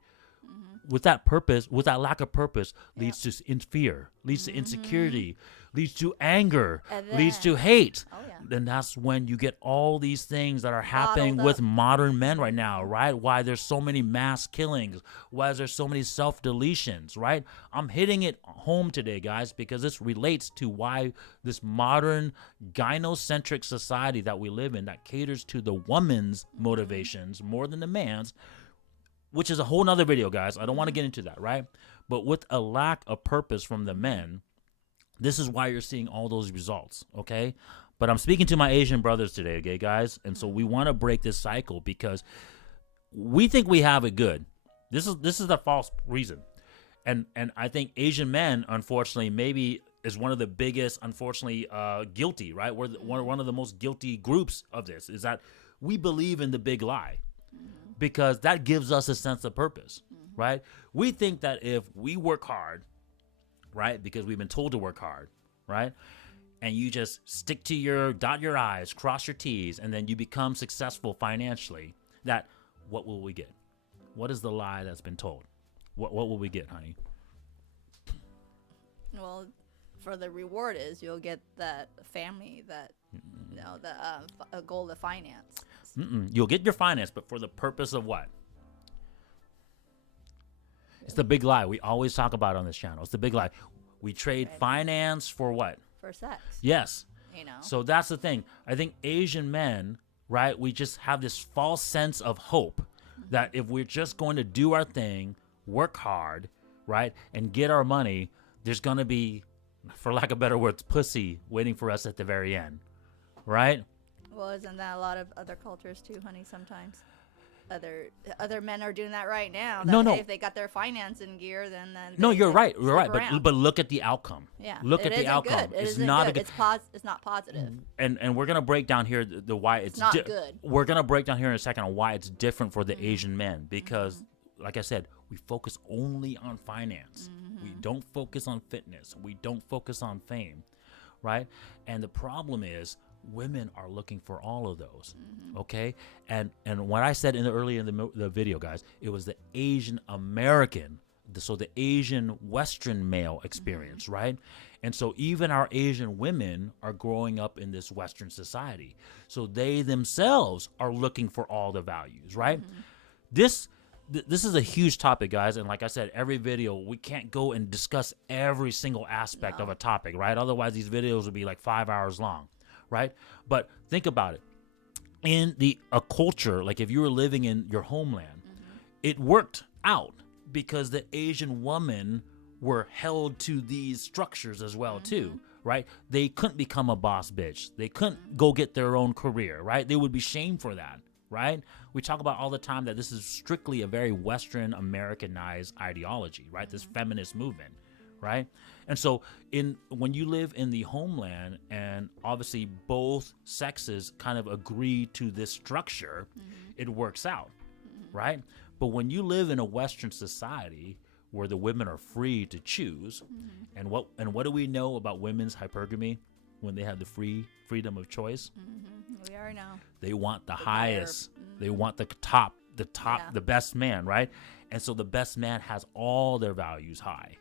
With that purpose, with that lack of purpose, leads to fear, leads to insecurity, leads to anger, leads to hate. Then that's when you get all these things that are happening with modern men right now, right? Why there's so many mass killings, why there's so many self-deletions, right? I'm hitting it home today, guys, because this relates to why this modern gynocentric society that we live in that caters to the woman's motivations more than the man's, which is a whole nother video, guys. I don't want to get into that, right? But with a lack of purpose from the men, this is why you're seeing all those results, okay? But I'm speaking to my Asian brothers today, okay, guys? And so we want to break this cycle because we think we have it good. This is the false reason. And I think Asian men, unfortunately, maybe is one of the biggest, unfortunately, guilty, right? We're one of the most guilty groups of this, is that we believe in the big lie. Because that gives us a sense of purpose, right? We think that if we work hard, right, because we've been told to work hard, right, and you just stick to dot your I's, cross your T's, and then you become successful financially, that what will we get? What is the lie that's been told? What will we get, honey? Well, for the reward is you'll get that family, that a goal to finance. You'll get your finance, but for the purpose of what? It's the big lie we always talk about on this channel. It's the big lie. We trade finance for what? For sex. Yes. You know. So that's the thing. I think Asian men, right, we just have this false sense of hope that if we're just going to do our thing, work hard, right, and get our money, there's going to be, for lack of better words, pussy waiting for us at the very end, right? Well, isn't that a lot of other cultures too, honey? Sometimes other men are doing that right now. No. Hey, if they got their finance in gear, then no, you're right. You're right. Around. But look at the outcome. Yeah, look at the outcome. Good. It's not good. It's not positive. And we're gonna break down here the why it's not good. We're gonna break down here in a second on why it's different for the Asian men because, like I said, we focus only on finance. We don't focus on fitness. We don't focus on fame, right? And the problem is, women are looking for all of those, okay? And what I said earlier in the video, guys, it was the Asian American, so the Asian Western male experience, right? And so even our Asian women are growing up in this Western society. So they themselves are looking for all the values, right? This is a huge topic, guys. And like I said, every video, we can't go and discuss every single aspect of a topic, right? Otherwise, these videos would be like 5 hours long. Right? But think about it. In a culture, like if you were living in your homeland, it worked out because the Asian women were held to these structures as well, too. Right? They couldn't become a boss bitch. They couldn't go get their own career. Right? They would be shamed for that. Right? We talk about all the time that this is strictly a very Western Americanized ideology. Right? This feminist movement. Right? And so when you live in the homeland and obviously both sexes kind of agree to this structure, it works out, right? But when you live in a Western society where the women are free to choose, and what do we know about women's hypergamy when they have the freedom of choice? We already know. They want the highest. They want the top, the best man, right? And so the best man has all their values high.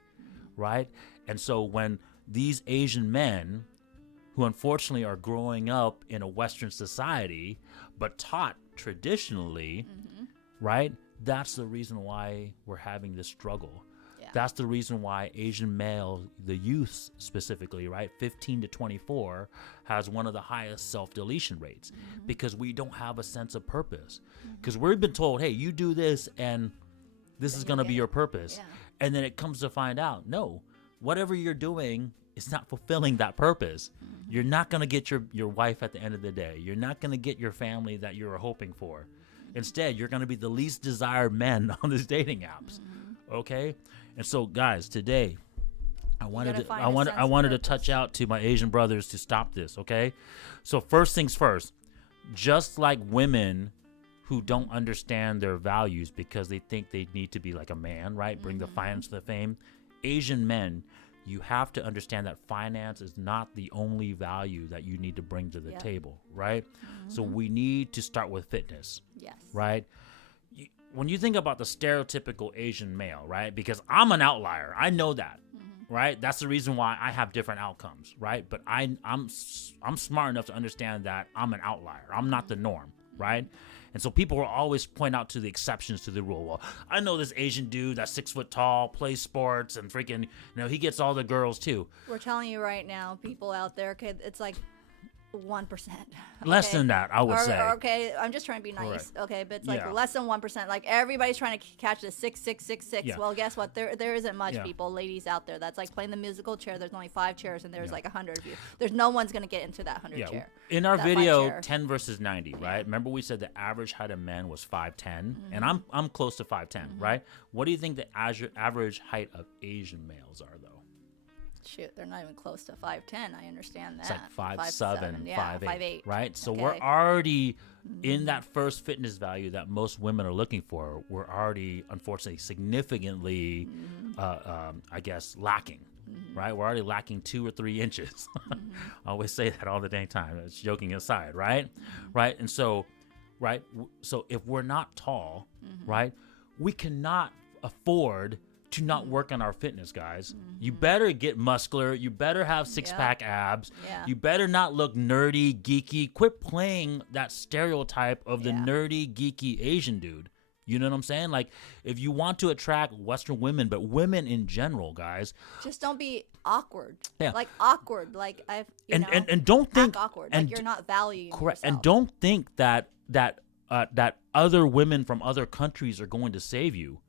Right? And so when these Asian men, who unfortunately are growing up in a Western society, but taught traditionally, right, That's the reason why we're having this struggle. Yeah. That's the reason why Asian male, the youth specifically, right, 15 to 24, has one of the highest self-deletion rates, because we don't have a sense of purpose. Because we've been told, hey, you do this and this is going to be your purpose. Yeah. And then it comes to find out, no, whatever you're doing is not fulfilling that purpose. You're not going to get your wife at the end of the day. You're not going to get your family that you were hoping for. Instead, you're going to be the least desired men on these dating apps. Okay? And so, guys, today I wanted to touch out to my Asian brothers to stop this, okay? So first things first, just like women who don't understand their values because they think they need to be like a man, right? Bring the finance to the fame. Asian men, you have to understand that finance is not the only value that you need to bring to the table, right? So we need to start with fitness. Yes. Right? When you think about the stereotypical Asian male, right? Because I'm an outlier. I know that, right? That's the reason why I have different outcomes, right? But I'm smart enough to understand that I'm an outlier. I'm not the norm, right? And so people will always point out to the exceptions to the rule. Well, I know this Asian dude that's 6 foot tall, plays sports, and freaking, he gets all the girls too. We're telling you right now, people out there, okay, it's like 1%. Less than that, I would say. Okay, I'm just trying to be nice. Correct. Okay, but it's like less than 1%. Like everybody's trying to catch the 6. Yeah. Well, guess what? There isn't much people, ladies out there. That's like playing the musical chair. There's only 5 chairs, and there's like 100 of you. There's no one's gonna get into that 100 chair. In our video, 10 versus 90, right? Remember we said the average height of men was 5'10", and I'm close to 5'10", right? What do you think the average height of Asian males are, though? Shoot, they're not even close to 5'10". I understand that. It's like 5'7", 5'8", right? So Okay. we're already in that first fitness value that most women are looking for. We're already, unfortunately, significantly, I guess, lacking, right? We're already lacking 2 or 3 inches. I always say that all the dang time. It's joking aside, right? Right? And so, right? So if we're not tall, right, we cannot afford to not work on our fitness, guys. You better get muscular. You better have 6-pack abs. Yeah. You better not look nerdy, geeky. Quit playing that stereotype of the nerdy, geeky Asian dude. You know what I'm saying? Like, if you want to attract Western women, but women in general, guys, just don't be awkward. Yeah. Like awkward. Like and don't think awkward. and like you're not valuing correct. yourself. And don't think that other women from other countries are going to save you.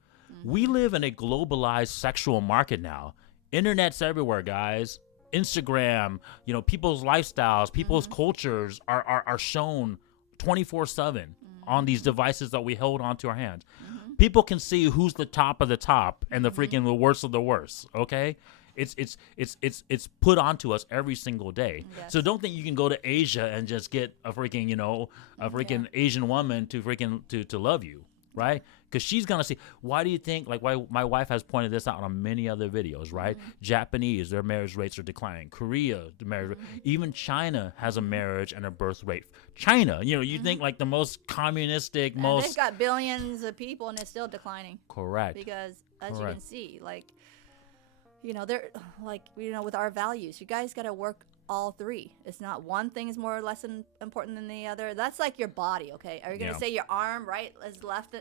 We live in a globalized sexual market now. Internet's everywhere, guys. Instagram, people's lifestyles, people's cultures are shown 24/7 on these devices that we hold onto our hands. People can see who's the top of the top and the freaking the worst of the worst. Okay, it's put onto us every single day. Yes. So don't think you can go to Asia and just get a freaking Asian woman to love you. Right? Because she's going to see, why do you think, like why my wife has pointed this out on many other videos, right? Japanese, their marriage rates are declining. Korea, the marriage, even China has a marriage and a birth rate. China, you think like the most communistic, and they've got billions of people and it's still declining. Correct. Because as you can see, like, they're like, with our values, you guys got to work all 3. It's not one thing is more or less important than the other. That's like your body, okay? Are you going to say your arm, right, is left,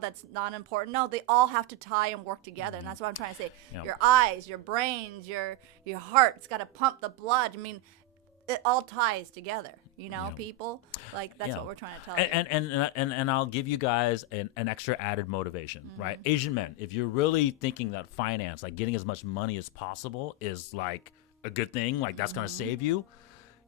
that's not important? No, they all have to tie and work together, and that's what I'm trying to say. Your eyes, your brains, your heart's got to pump the blood. I mean, it all ties together, people. Like, that's what we're trying to tell you. And I'll give you guys an extra added motivation, right? Asian men, if you're really thinking that finance, like getting as much money as possible is like a good thing, like that's going to save you,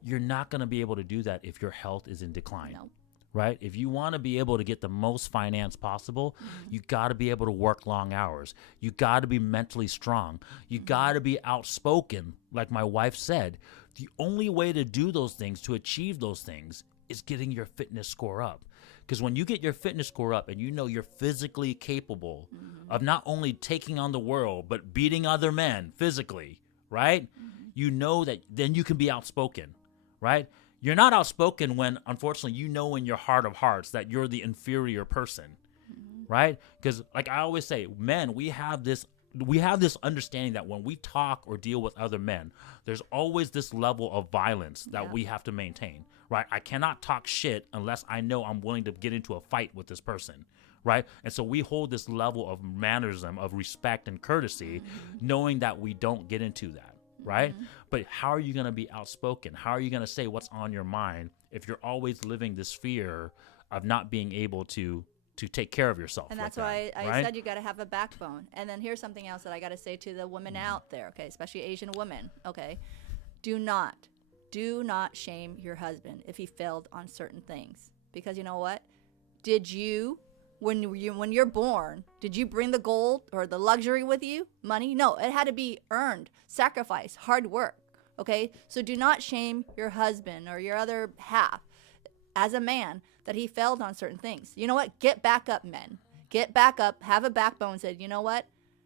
you're not going to be able to do that if your health is in decline. No. Right? If you want to be able to get the most finance possible, you got to be able to work long hours. You got to be mentally strong. You got to be outspoken. Like my wife said, the only way to do those things, to achieve those things, is getting your fitness score up. Because when you get your fitness score up and you're physically capable of not only taking on the world, but beating other men physically, right? You know that then you can be outspoken, right? You're not outspoken when, unfortunately, in your heart of hearts that you're the inferior person, right? Because, like I always say, men, we have this understanding that when we talk or deal with other men, there's always this level of violence that we have to maintain, right? I cannot talk shit unless I know I'm willing to get into a fight with this person, right? And so we hold this level of mannerism, of respect and courtesy, knowing that we don't get into that, right? But how are you going to be outspoken? How are you going to say what's on your mind if you're always living this fear of not being able to take care of yourself? And that's why I said you got to have a backbone. And then here's something else that I got to say to the women out there, okay, especially Asian women, okay? Do not shame your husband if he failed on certain things. Because you know what? Did you, when you're born, did you bring the gold or the luxury with you? Money? No, it had to be earned, sacrifice, hard work, okay? So do not shame your husband or your other half as a man that he failed on certain things. You know what? Get back up, men. Get back up, have a backbone, said, you know what?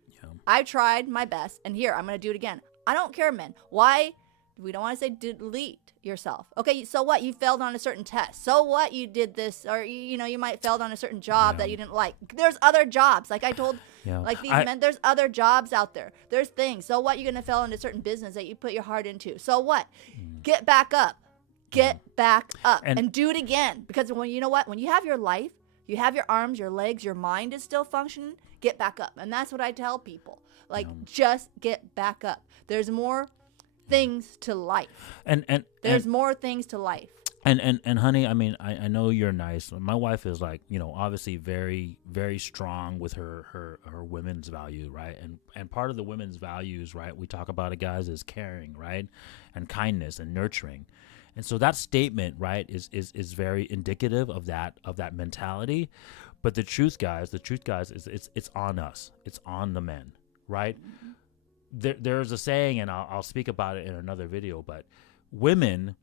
Yeah. I tried my best, and here, I'm going to do it again. I don't care, men. Why? We don't want to say delete yourself. Okay, so what? You failed on a certain test. So what? You did this, or you might failed on a certain job that you didn't like. There's other jobs. Like I told, like these men, there's other jobs out there. There's things. So what? You're gonna fail in a certain business that you put your heart into. So what? Get back up. Get back up and do it again. Because when you know what? When you have your life, you have your arms, your legs, your mind is still functioning. Get back up, and that's what I tell people. Like just get back up. There's more things to life. And there's more things to life. And honey, I mean, I know you're nice. My wife is like, obviously very, very strong with her women's value, right? And part of the women's values, right, we talk about it, guys, is caring, right? And kindness and nurturing. And so that statement, right, is very indicative of that mentality. But the truth, guys, is it's on us. It's on the men, right? There's a saying, and I'll speak about it in another video, but women,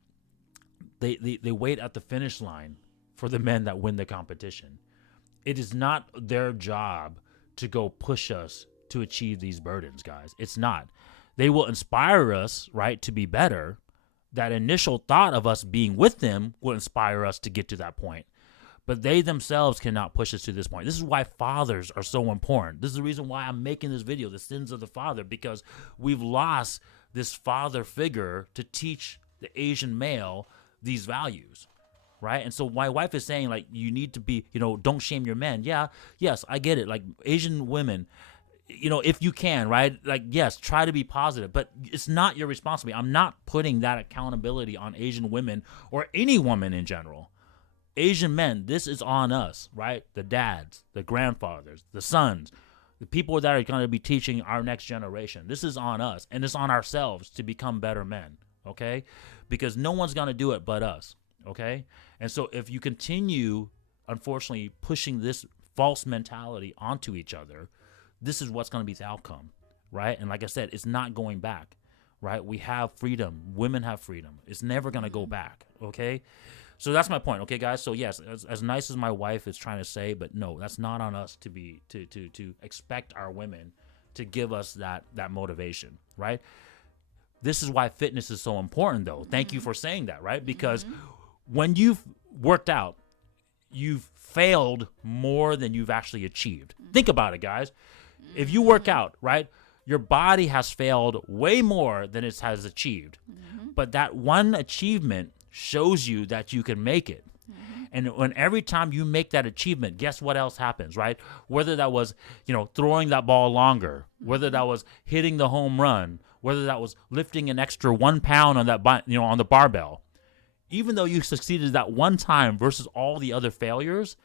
they wait at the finish line for the men that win the competition. It is not their job to go push us to achieve these burdens, guys. It's not. They will inspire us, right, to be better. That initial thought of us being with them will inspire us to get to that point. But they themselves cannot push us to this point. This is why fathers are so important. This is the reason why I'm making this video, The Sins of the Father, because we've lost this father figure to teach the Asian male these values, right? And so my wife is saying, like, you need to be, don't shame your men. Yeah, yes, I get it. Like, Asian women, if you can, right? Like, yes, try to be positive, but it's not your responsibility. I'm not putting that accountability on Asian women or any woman in general. Asian men, this is on us, right? The dads, the grandfathers, the sons, the people that are going to be teaching our next generation. This is on us, and it's on ourselves to become better men, okay? Because no one's going to do it but us, okay? And so if you continue, unfortunately, pushing this false mentality onto each other, this is what's going to be the outcome, right? And like I said, it's not going back, right? We have freedom. Women have freedom. It's never going to go back, okay? So that's my point, okay, guys? So yes, as nice as my wife is trying to say, but no, that's not on us to expect our women to give us that motivation, right? This is why fitness is so important, though. Thank you for saying that, right? Because when you've worked out, you've failed more than you've actually achieved. Think about it, guys. If you work out, right, your body has failed way more than it has achieved. But that one achievement shows you that you can make it. And when every time you make that achievement, guess what else happens, right? Whether that was, throwing that ball longer, whether that was hitting the home run, whether that was lifting an extra 1 pound on that, on the barbell, even though you succeeded that one time versus all the other failures,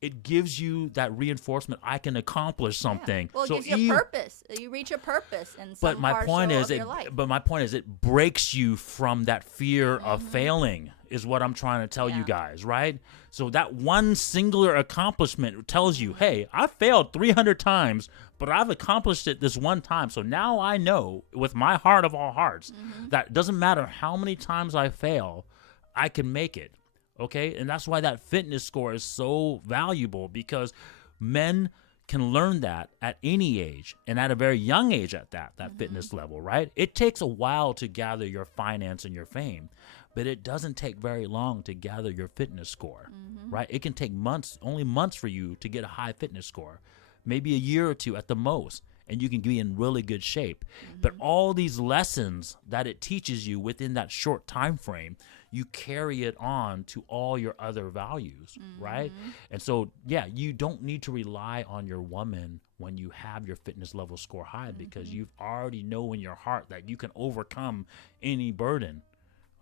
it gives you that reinforcement. I can accomplish something. Well, it gives you a purpose. You reach a purpose in some part of your life. But my point is, it breaks you from that fear of failing. Is what I'm trying to tell you guys, right? So that one singular accomplishment tells you, hey, I failed 300 times, but I've accomplished it this one time. So now I know, with my heart of all hearts, that it doesn't matter how many times I fail, I can make it. Okay, and that's why that fitness score is so valuable, because men can learn that at any age, and at a very young age at that fitness level, right? It takes a while to gather your finance and your fame, but it doesn't take very long to gather your fitness score, right? It can take only months for you to get a high fitness score, maybe a year or two at the most. and you can be in really good shape. But all these lessons that it teaches you within that short time frame, you carry it on to all your other values, right? And so, yeah, you don't need to rely on your woman when you have your fitness level score high, because you already know in your heart that you can overcome any burden,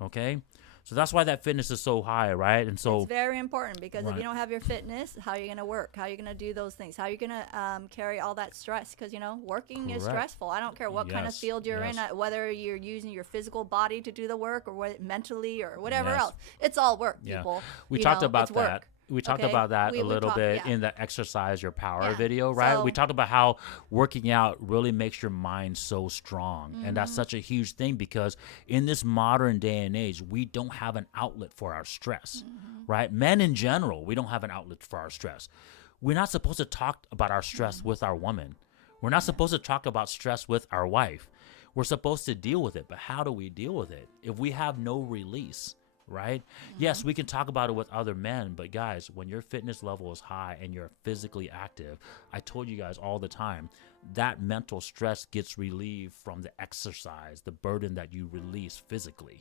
okay? So that's why that fitness is so high, right? And so it's very important, because if you don't have your fitness, how are you going to work? How are you going to do those things? How are you going to carry all that stress? Because, working is stressful. I don't care what kind of field you're in, whether you're using your physical body to do the work or mentally or whatever else. It's all work, people. We talked about that. Work. We talked about that a little bit in the Exercise Your Power video, right? So, we talked about how working out really makes your mind so strong. And that's such a huge thing, because in this modern day and age, we don't have an outlet for our stress, right? Men in general, we don't have an outlet for our stress. We're not supposed to talk about our stress with our woman. We're not supposed to talk about stress with our wife. We're supposed to deal with it. But how do we deal with it if we have no release? Right? Yes, we can talk about it with other men, but guys, when your fitness level is high and you're physically active, I told you guys all the time, that mental stress gets relieved from the exercise, the burden that you release physically.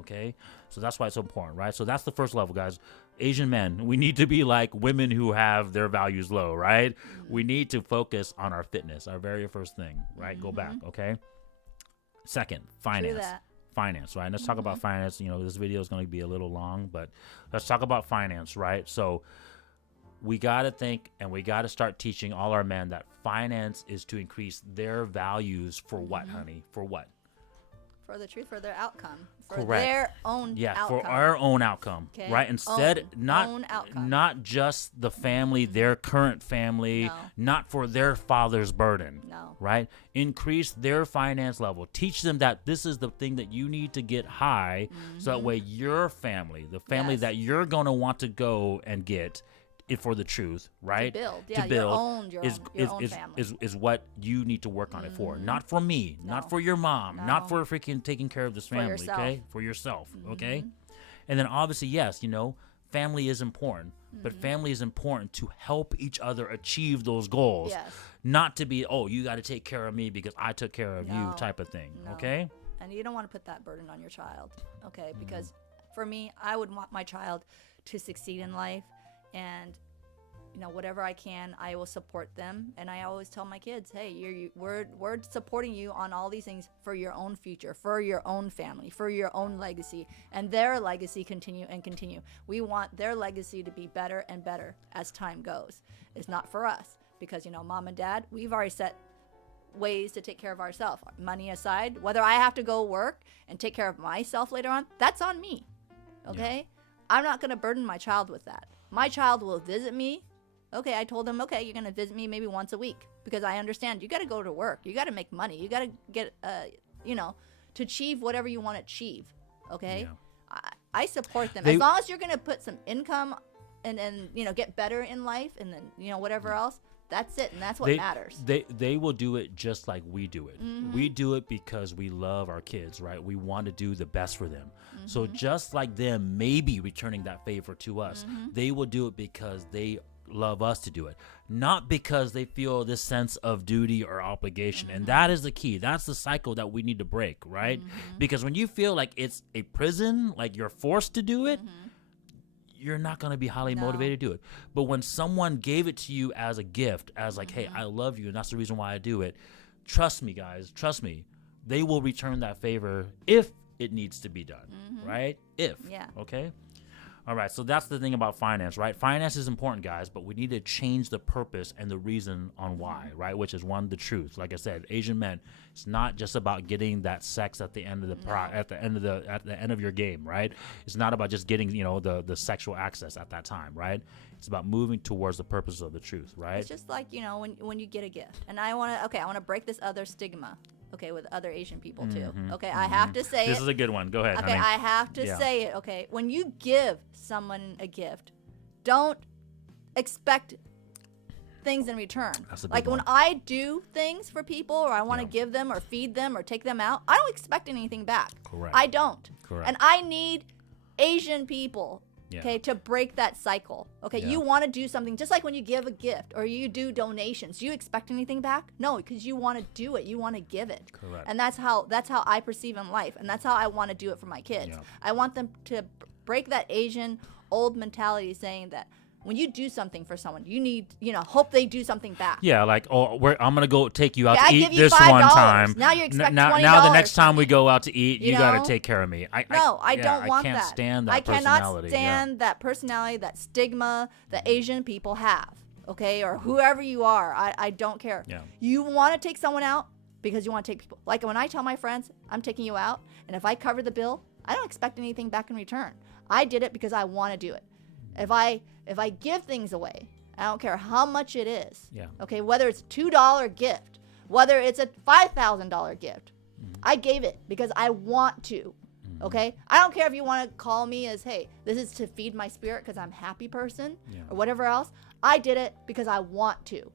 Okay? So that's why it's so important, right? So that's the first level, guys. Asian men, we need to be like women who have their values low, right? We need to focus on our fitness, our very first thing, right? Go back, okay? Second, finance. Finance, right? Let's talk about finance. This video is going to be a little long, but let's talk about finance, right? So we got to think, and we got to start teaching all our men that finance is to increase their values for what, honey? For what? For the truth, for their outcome, for Correct. Their own outcome. For our own outcome, okay. right? Instead, not just the family, their current family, not for their father's burden, right? Increase their finance level. Teach them that this is the thing that you need to get high, so that way your family, the family that you're going to want to go and get it for the truth, right? To build, your own family. Is what you need to work on it for. Not for me, not for your mom, not for freaking taking care of this family, okay? For yourself, okay? And then obviously, yes, family is important, but family is important to help each other achieve those goals. Not to be, you got to take care of me because I took care of you type of thing, okay? And you don't want to put that burden on your child, okay? Because for me, I would want my child to succeed in life. And whatever I can, I will support them. And I always tell my kids, hey, we're supporting you on all these things for your own future, for your own family, for your own legacy, and their legacy continue. We want their legacy to be better and better as time goes. It's not for us, because mom and dad, we've already set ways to take care of ourselves. Money aside, whether I have to go work and take care of myself later on, that's on me. Okay? I'm not going to burden my child with that. My child will visit me. Okay, I told him, okay, you're going to visit me maybe once a week, because I understand you got to go to work. You got to make money. You got to get, to achieve whatever you want to achieve. Okay? Yeah. I support them. As long as you're going to put some income and get better in life, and then, whatever else, that's it. And that's what matters. They will do it just like we do it. We do it because we love our kids, right? We want to do the best for them. So just like them maybe returning that favor to us, they will do it because they love us to do it, not because they feel this sense of duty or obligation. And that is the key. That's the cycle that we need to break, right? Because when you feel like it's a prison, like you're forced to do it, you're not going to be highly motivated to do it. But when someone gave it to you as a gift, as like, hey, I love you, and that's the reason why I do it, trust me, guys, trust me, they will return that favor if it needs to be done, right? Okay? All right, so that's the thing about finance, right? Finance is important, guys, but we need to change the purpose and the reason on why, right? Which is one, the truth. Like I said, Asian men, it's not just about getting that sex at the end of at the end of your game, right? It's not about just getting, the sexual access at that time, right? It's about moving towards the purpose of the truth, right? It's just like, when you get a gift. And I want to break this other stigma. Okay, with other Asian people too. Okay, I have to say this is a good one. Go ahead. Okay, honey. I have to say it. Okay, when you give someone a gift, don't expect things in return. That's a big like one. when I do things for people, or I want to give them or feed them or take them out, I don't expect anything back. Correct. I don't. Correct. And I need Asian people Yeah. Okay, to break that cycle. Okay, Yeah. you want to do something just like when you give a gift or you do donations. Do you expect anything back? No, because you want to do it. You want to give it. Correct. And that's how I perceive in life, and that's how I want to do it for my kids. Yeah. I want them to break that Asian old mentality saying that when you do something for someone, you need, hope they do something back. Yeah, like, I'm gonna go take you out Yeah, to I eat give you this $5. one time. Now you expect now $20 the next from time we me. go out to eat, you gotta know? take care of me. I don't want I can't that. stand that I cannot personality. stand that personality, that stigma that Asian people have. Okay, or whoever you are, I don't care. Yeah. You want to take someone out because you want to take people. Like when I tell my friends I'm taking you out, and if I cover the bill, I don't expect anything back in return. I did it because I want to do it. If I give things away, I don't care how much it is. Yeah. Okay, whether it's $2 gift, whether it's a $5,000 gift, I gave it because I want to. Okay, I don't care if you want to call me as, hey, this is to feed my spirit because I'm a happy person or whatever else. I did it because I want to.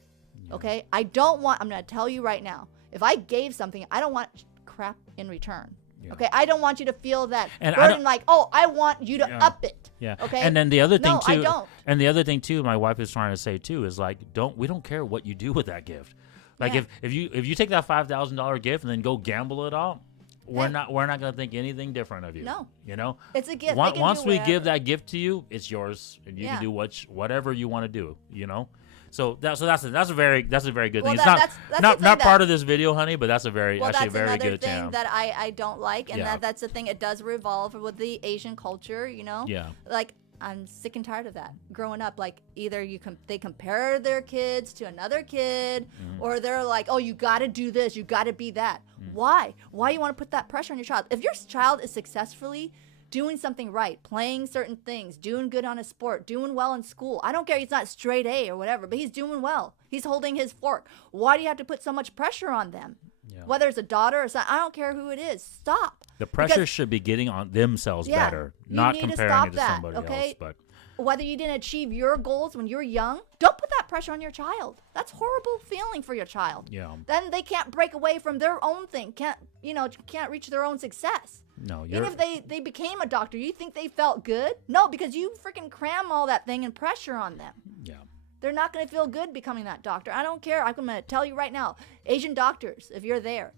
Okay, I'm going to tell you right now, if I gave something, I don't want crap in return. Yeah. Okay, I don't want you to feel that And burden like, oh, I want you to up it. Yeah. Okay. And then the other thing too, I don't. And the other thing too, my wife is trying to say too is like, we don't care what you do with that gift. Like Yeah. if you take that $5,000 gift and then go gamble it all, we're not gonna think anything different of you. No. You know. It's a gift. Once we give that gift to you, it's yours, and you Yeah. can do whatever you want to do. You know. So that's a very good Well, thing. It's that's the not thing part that- of this video, honey, but that's a very Well, actually that's very another good thing that I don't like, and Yeah. that's the thing. It does revolve with the Asian culture, Yeah. Like I'm sick and tired of that. Growing up, like either they compare their kids to another kid, or they're like, oh, you got to do this, you got to be that. Why? Why you want to put that pressure on your child? If your child is successfully doing something right, playing certain things, doing good on a sport, doing well in school. I don't care, he's not straight A or whatever, but he's doing well. He's holding his fork. Why do you have to put so much pressure on them? Yeah. Whether it's a daughter or son, I don't care who it is. Stop. The pressure Because should be getting on themselves Yeah, better, you not need to comparing stop it to that, somebody okay? else. But whether you didn't achieve your goals when you were young, don't put that pressure on your child. That's horrible feeling for your child. yeah, Then they can't break away from their own thing. Can't reach their own success. no, Even if they became a doctor, you think they felt good? No, because you freaking cram all that thing and pressure on them. yeah, They're not going to feel good becoming that doctor. I don't care. I'm going to tell you right now, Asian doctors, if you're there,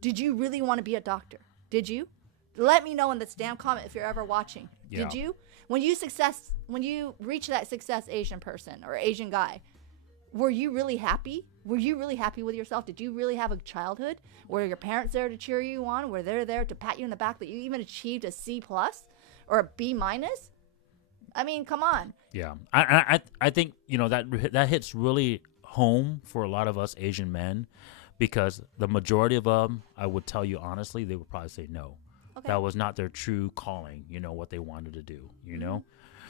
did you really want to be a doctor? Did you? Let me know in this damn comment if you're ever watching. Yeah. Did you? When you reach that success Asian person or Asian guy, were you really happy? Were you really happy with yourself? Did you really have a childhood? Were your parents there to cheer you on? Were they there to pat you in the back that you even achieved a C+ or a B-? I mean, come on. yeah. I think that hits really home for a lot of us Asian men, because the majority of them, I would tell you honestly, they would probably say no. Okay. That was not their true calling. What they wanted to do.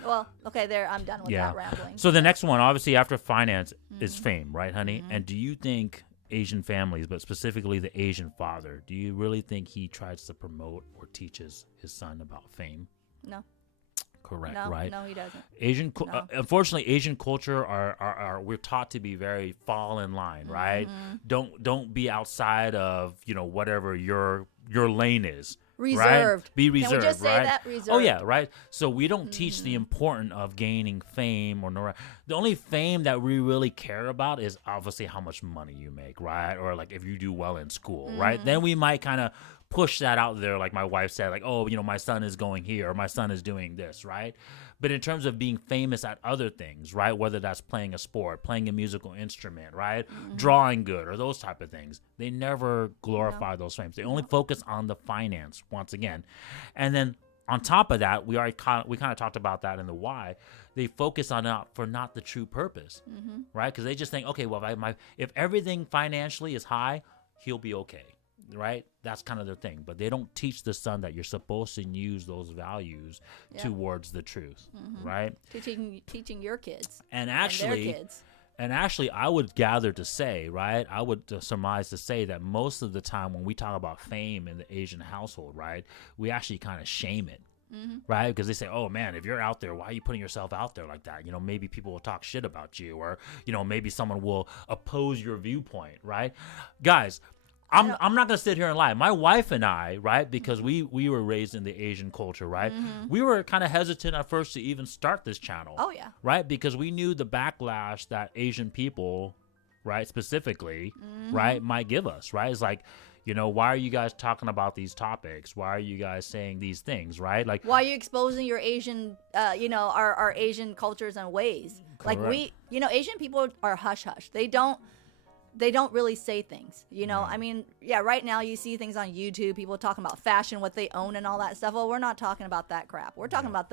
Well, okay, there. I'm done with Yeah. that rambling. So the next one, obviously after finance, is fame, right, honey? And do you think Asian families, but specifically the Asian father, do you really think he tries to promote or teaches his son about fame? No. Correct, No, right? no, he doesn't. Asian, unfortunately, Asian culture are we're taught to be very fall in line, right? Don't be outside of whatever your lane is. Reserved. Right? Be reserved. Can we just say right? that? Reserved. Oh yeah, right. So we don't teach the importance of gaining fame or the only fame that we really care about is obviously how much money you make, right? Or like if you do well in school, right? Then we might kind of push that out there, like my wife said, like, oh, my son is going here or my son is doing this, right? But in terms of being famous at other things, right? Whether that's playing a sport, playing a musical instrument, right? Drawing good or those type of things, they never glorify those fames. They only focus on the finance once again. And then on top of that, we kind of talked about that in the why. They focus on it for not the true purpose, right? Because they just think, okay, well, if everything financially is high, he'll be okay. Right? That's kind of their thing. But they don't teach the son that you're supposed to use those values towards the truth. Right? Teaching your kids. And their actually, kids. I would gather to say, right? I would surmise to say that most of the time when we talk about fame in the Asian household, right, we actually kind of shame it. Right? Because they say, oh man, if you're out there, why are you putting yourself out there like that? Maybe people will talk shit about you, or, maybe someone will oppose your viewpoint, right? Guys, I'm not gonna sit here and lie. My wife and I, right, because we were raised in the Asian culture, right? We were kind of hesitant at first to even start this channel. Oh yeah. Right, because we knew the backlash that Asian people, right, specifically, right, might give us. Right, it's like, why are you guys talking about these topics? Why are you guys saying these things? Right, like why are you exposing your Asian, our Asian cultures and ways? Correct. Like Asian people are hush hush. They don't really say things, I mean, right now you see things on YouTube, people talking about fashion, what they own and all that stuff. Well, we're not talking about that crap. We're talking about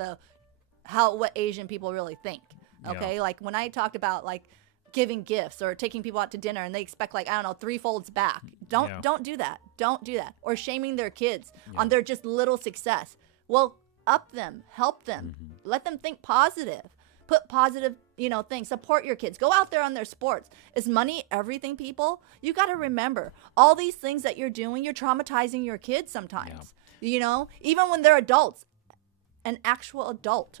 what Asian people really think. Okay. Like when I talked about like giving gifts or taking people out to dinner and they expect like, I don't know, 3 folds back. Don't do that. Don't do that. Or shaming their kids on their just little success. Well, up them, help them, let them think positive. Put positive, things. Support your kids. Go out there on their sports. Is money everything, people? You got to remember, all these things that you're doing, you're traumatizing your kids sometimes. Even when they're adults. An actual adult,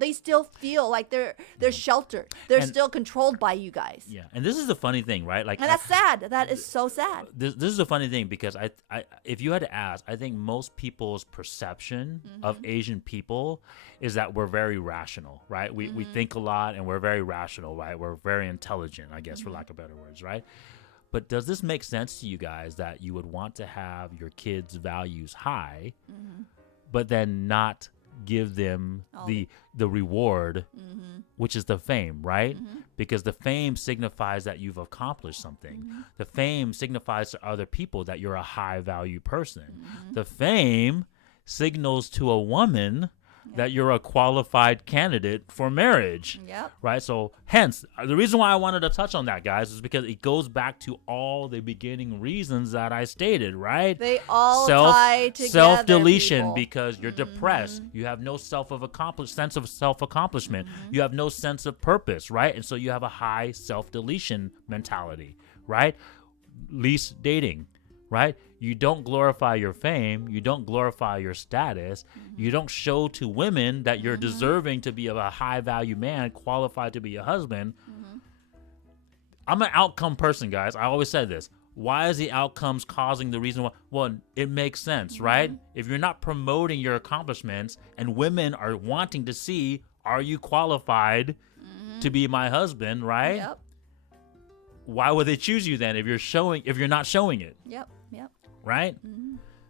they still feel like they're sheltered. They're still controlled by you guys. Yeah, and this is the funny thing, right? Like, and that's sad. That is so sad. This is a funny thing because I if you had to ask, I think most people's perception of Asian people is that we're very rational, right? We think a lot and we're very rational, right? We're very intelligent, I guess, for lack of better words, right? But does this make sense to you guys that you would want to have your kids' values high, but then not give them the reward, which is the fame, right? Because the fame signifies that you've accomplished something. The fame signifies to other people that you're a high value person. The fame signals to a woman that you're a qualified candidate for marriage. Yep. Right? So hence, the reason why I wanted to touch on that, guys, is because it goes back to all the beginning reasons that I stated, right? They all tie together. Self-deletion, people. because you're depressed. You have no sense of self-accomplishment. You have no sense of purpose, right? And so you have a high self-deletion mentality, right? Least dating. Right? You don't glorify your fame. You don't glorify your status. You don't show to women that you're deserving to be a high value man, qualified to be a husband. I'm an outcome person, guys. I always say this. Why is the outcomes causing the reason why? Well, it makes sense, right? If you're not promoting your accomplishments and women are wanting to see, are you qualified to be my husband, right? Yep. Why would they choose you then if you're not showing it? Yep. Right?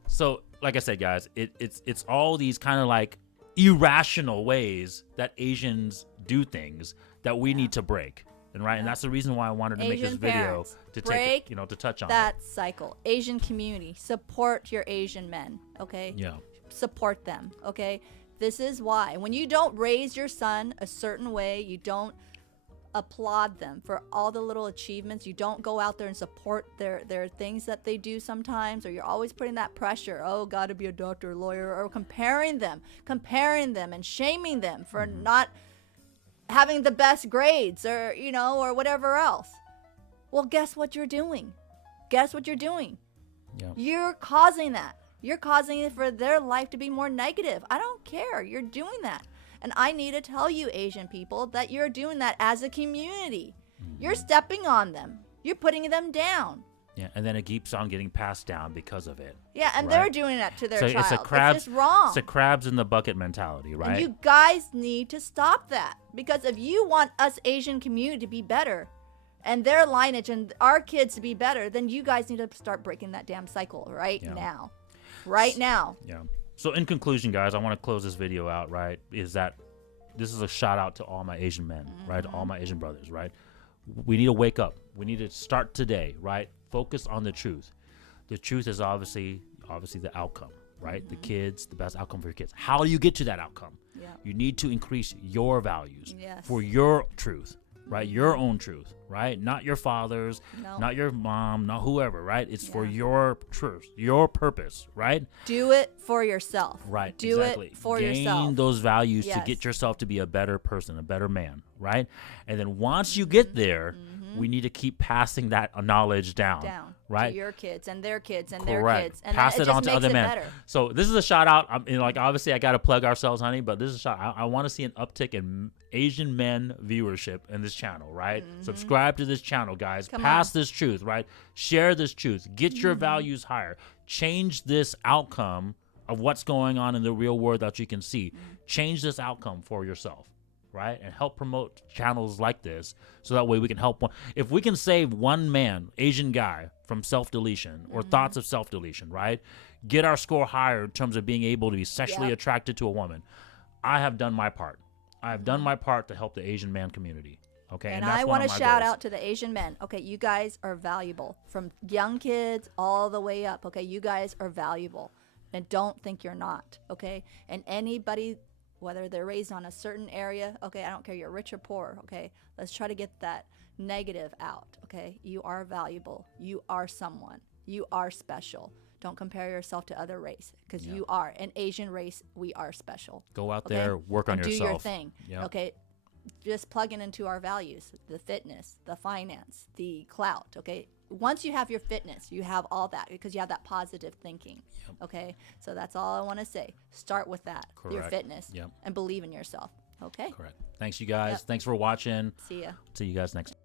So, like I said, guys, it's all these kind of like irrational ways that Asians do things that we need to break. And right, and that's the reason why I wanted to make this video to take it, to touch on that cycle. Asian community, support your Asian men, okay? Yeah. Support them, okay? This is why. When you don't raise your son a certain way, you don't applaud them for all the little achievements, you don't go out there and support their things that they do sometimes, or you're always putting that pressure, gotta be a doctor, lawyer, or comparing them and shaming them for not having the best grades, or or whatever else. Well, guess what you're doing? Yeah. You're causing that. You're causing it for their life to be more negative. I don't care. You're doing that. And I need to tell you, Asian people, that you're doing that as a community. You're stepping on them. You're putting them down. Yeah, and then it keeps on getting passed down because of it. Yeah, and right? they're doing that to their child. It's just wrong. It's a crabs in the bucket mentality, right? And you guys need to stop that. Because if you want us Asian community to be better, and their lineage and our kids to be better, then you guys need to start breaking that damn cycle now. Right now. Yeah. So in conclusion, guys, I want to close this video out, right, is that this is a shout out to all my Asian men, right, all my Asian brothers, right? We need to wake up. We need to start today, right? Focus on the truth. The truth is obviously the outcome, right? The kids, the best outcome for your kids. How do you get to that outcome? Yeah. You need to increase your values Yes. for your truth, right? Your own truth, right? Not your father's, not your mom, not whoever, right? It's for your truth, your purpose, right? Do it for yourself. Right, Do exactly. it for Gain yourself. those values to Yes. get yourself to be a better person, a better man, right? And then once you get there, we need to keep passing that knowledge down, right? To your kids and their kids and Correct. their kids. And pass it it on to other men. better. So this is a shout out. Like obviously I got to plug ourselves, honey, but this is a shout. I want to see an uptick in Asian men viewership in this channel, right? Subscribe to this channel, guys. Pass this truth, right? Share this truth. Get your values higher. Change this outcome of what's going on in the real world that you can see. Change this outcome for yourself, right? And help promote channels like this so that way we can help one. If we can save one man, Asian guy, from self-deletion or thoughts of self-deletion, right? Get our score higher in terms of being able to be sexually attracted to a woman. I have done my part. I have done my part to help the Asian man community. Okay, and that's I want to shout goals. out to the Asian men. Okay, you guys are valuable. From young kids all the way up. Okay, you guys are valuable. And don't think you're not. Okay, and anybody, whether they're raised on a certain area, okay, I don't care, you're rich or poor. Okay, let's try to get that negative out. Okay, you are valuable. You are someone. You are special. Don't compare yourself to other race, because you are an Asian race. We are special. Go out there, work on and yourself. Do your thing. Okay. Just plugging into our values, the fitness, the finance, the clout, okay? Once you have your fitness, you have all that because you have that positive thinking, okay? So that's all I want to say. Start with that, your fitness, and believe in yourself, okay? Correct. Thanks, you guys. Thanks for watching. See ya. See you guys next time.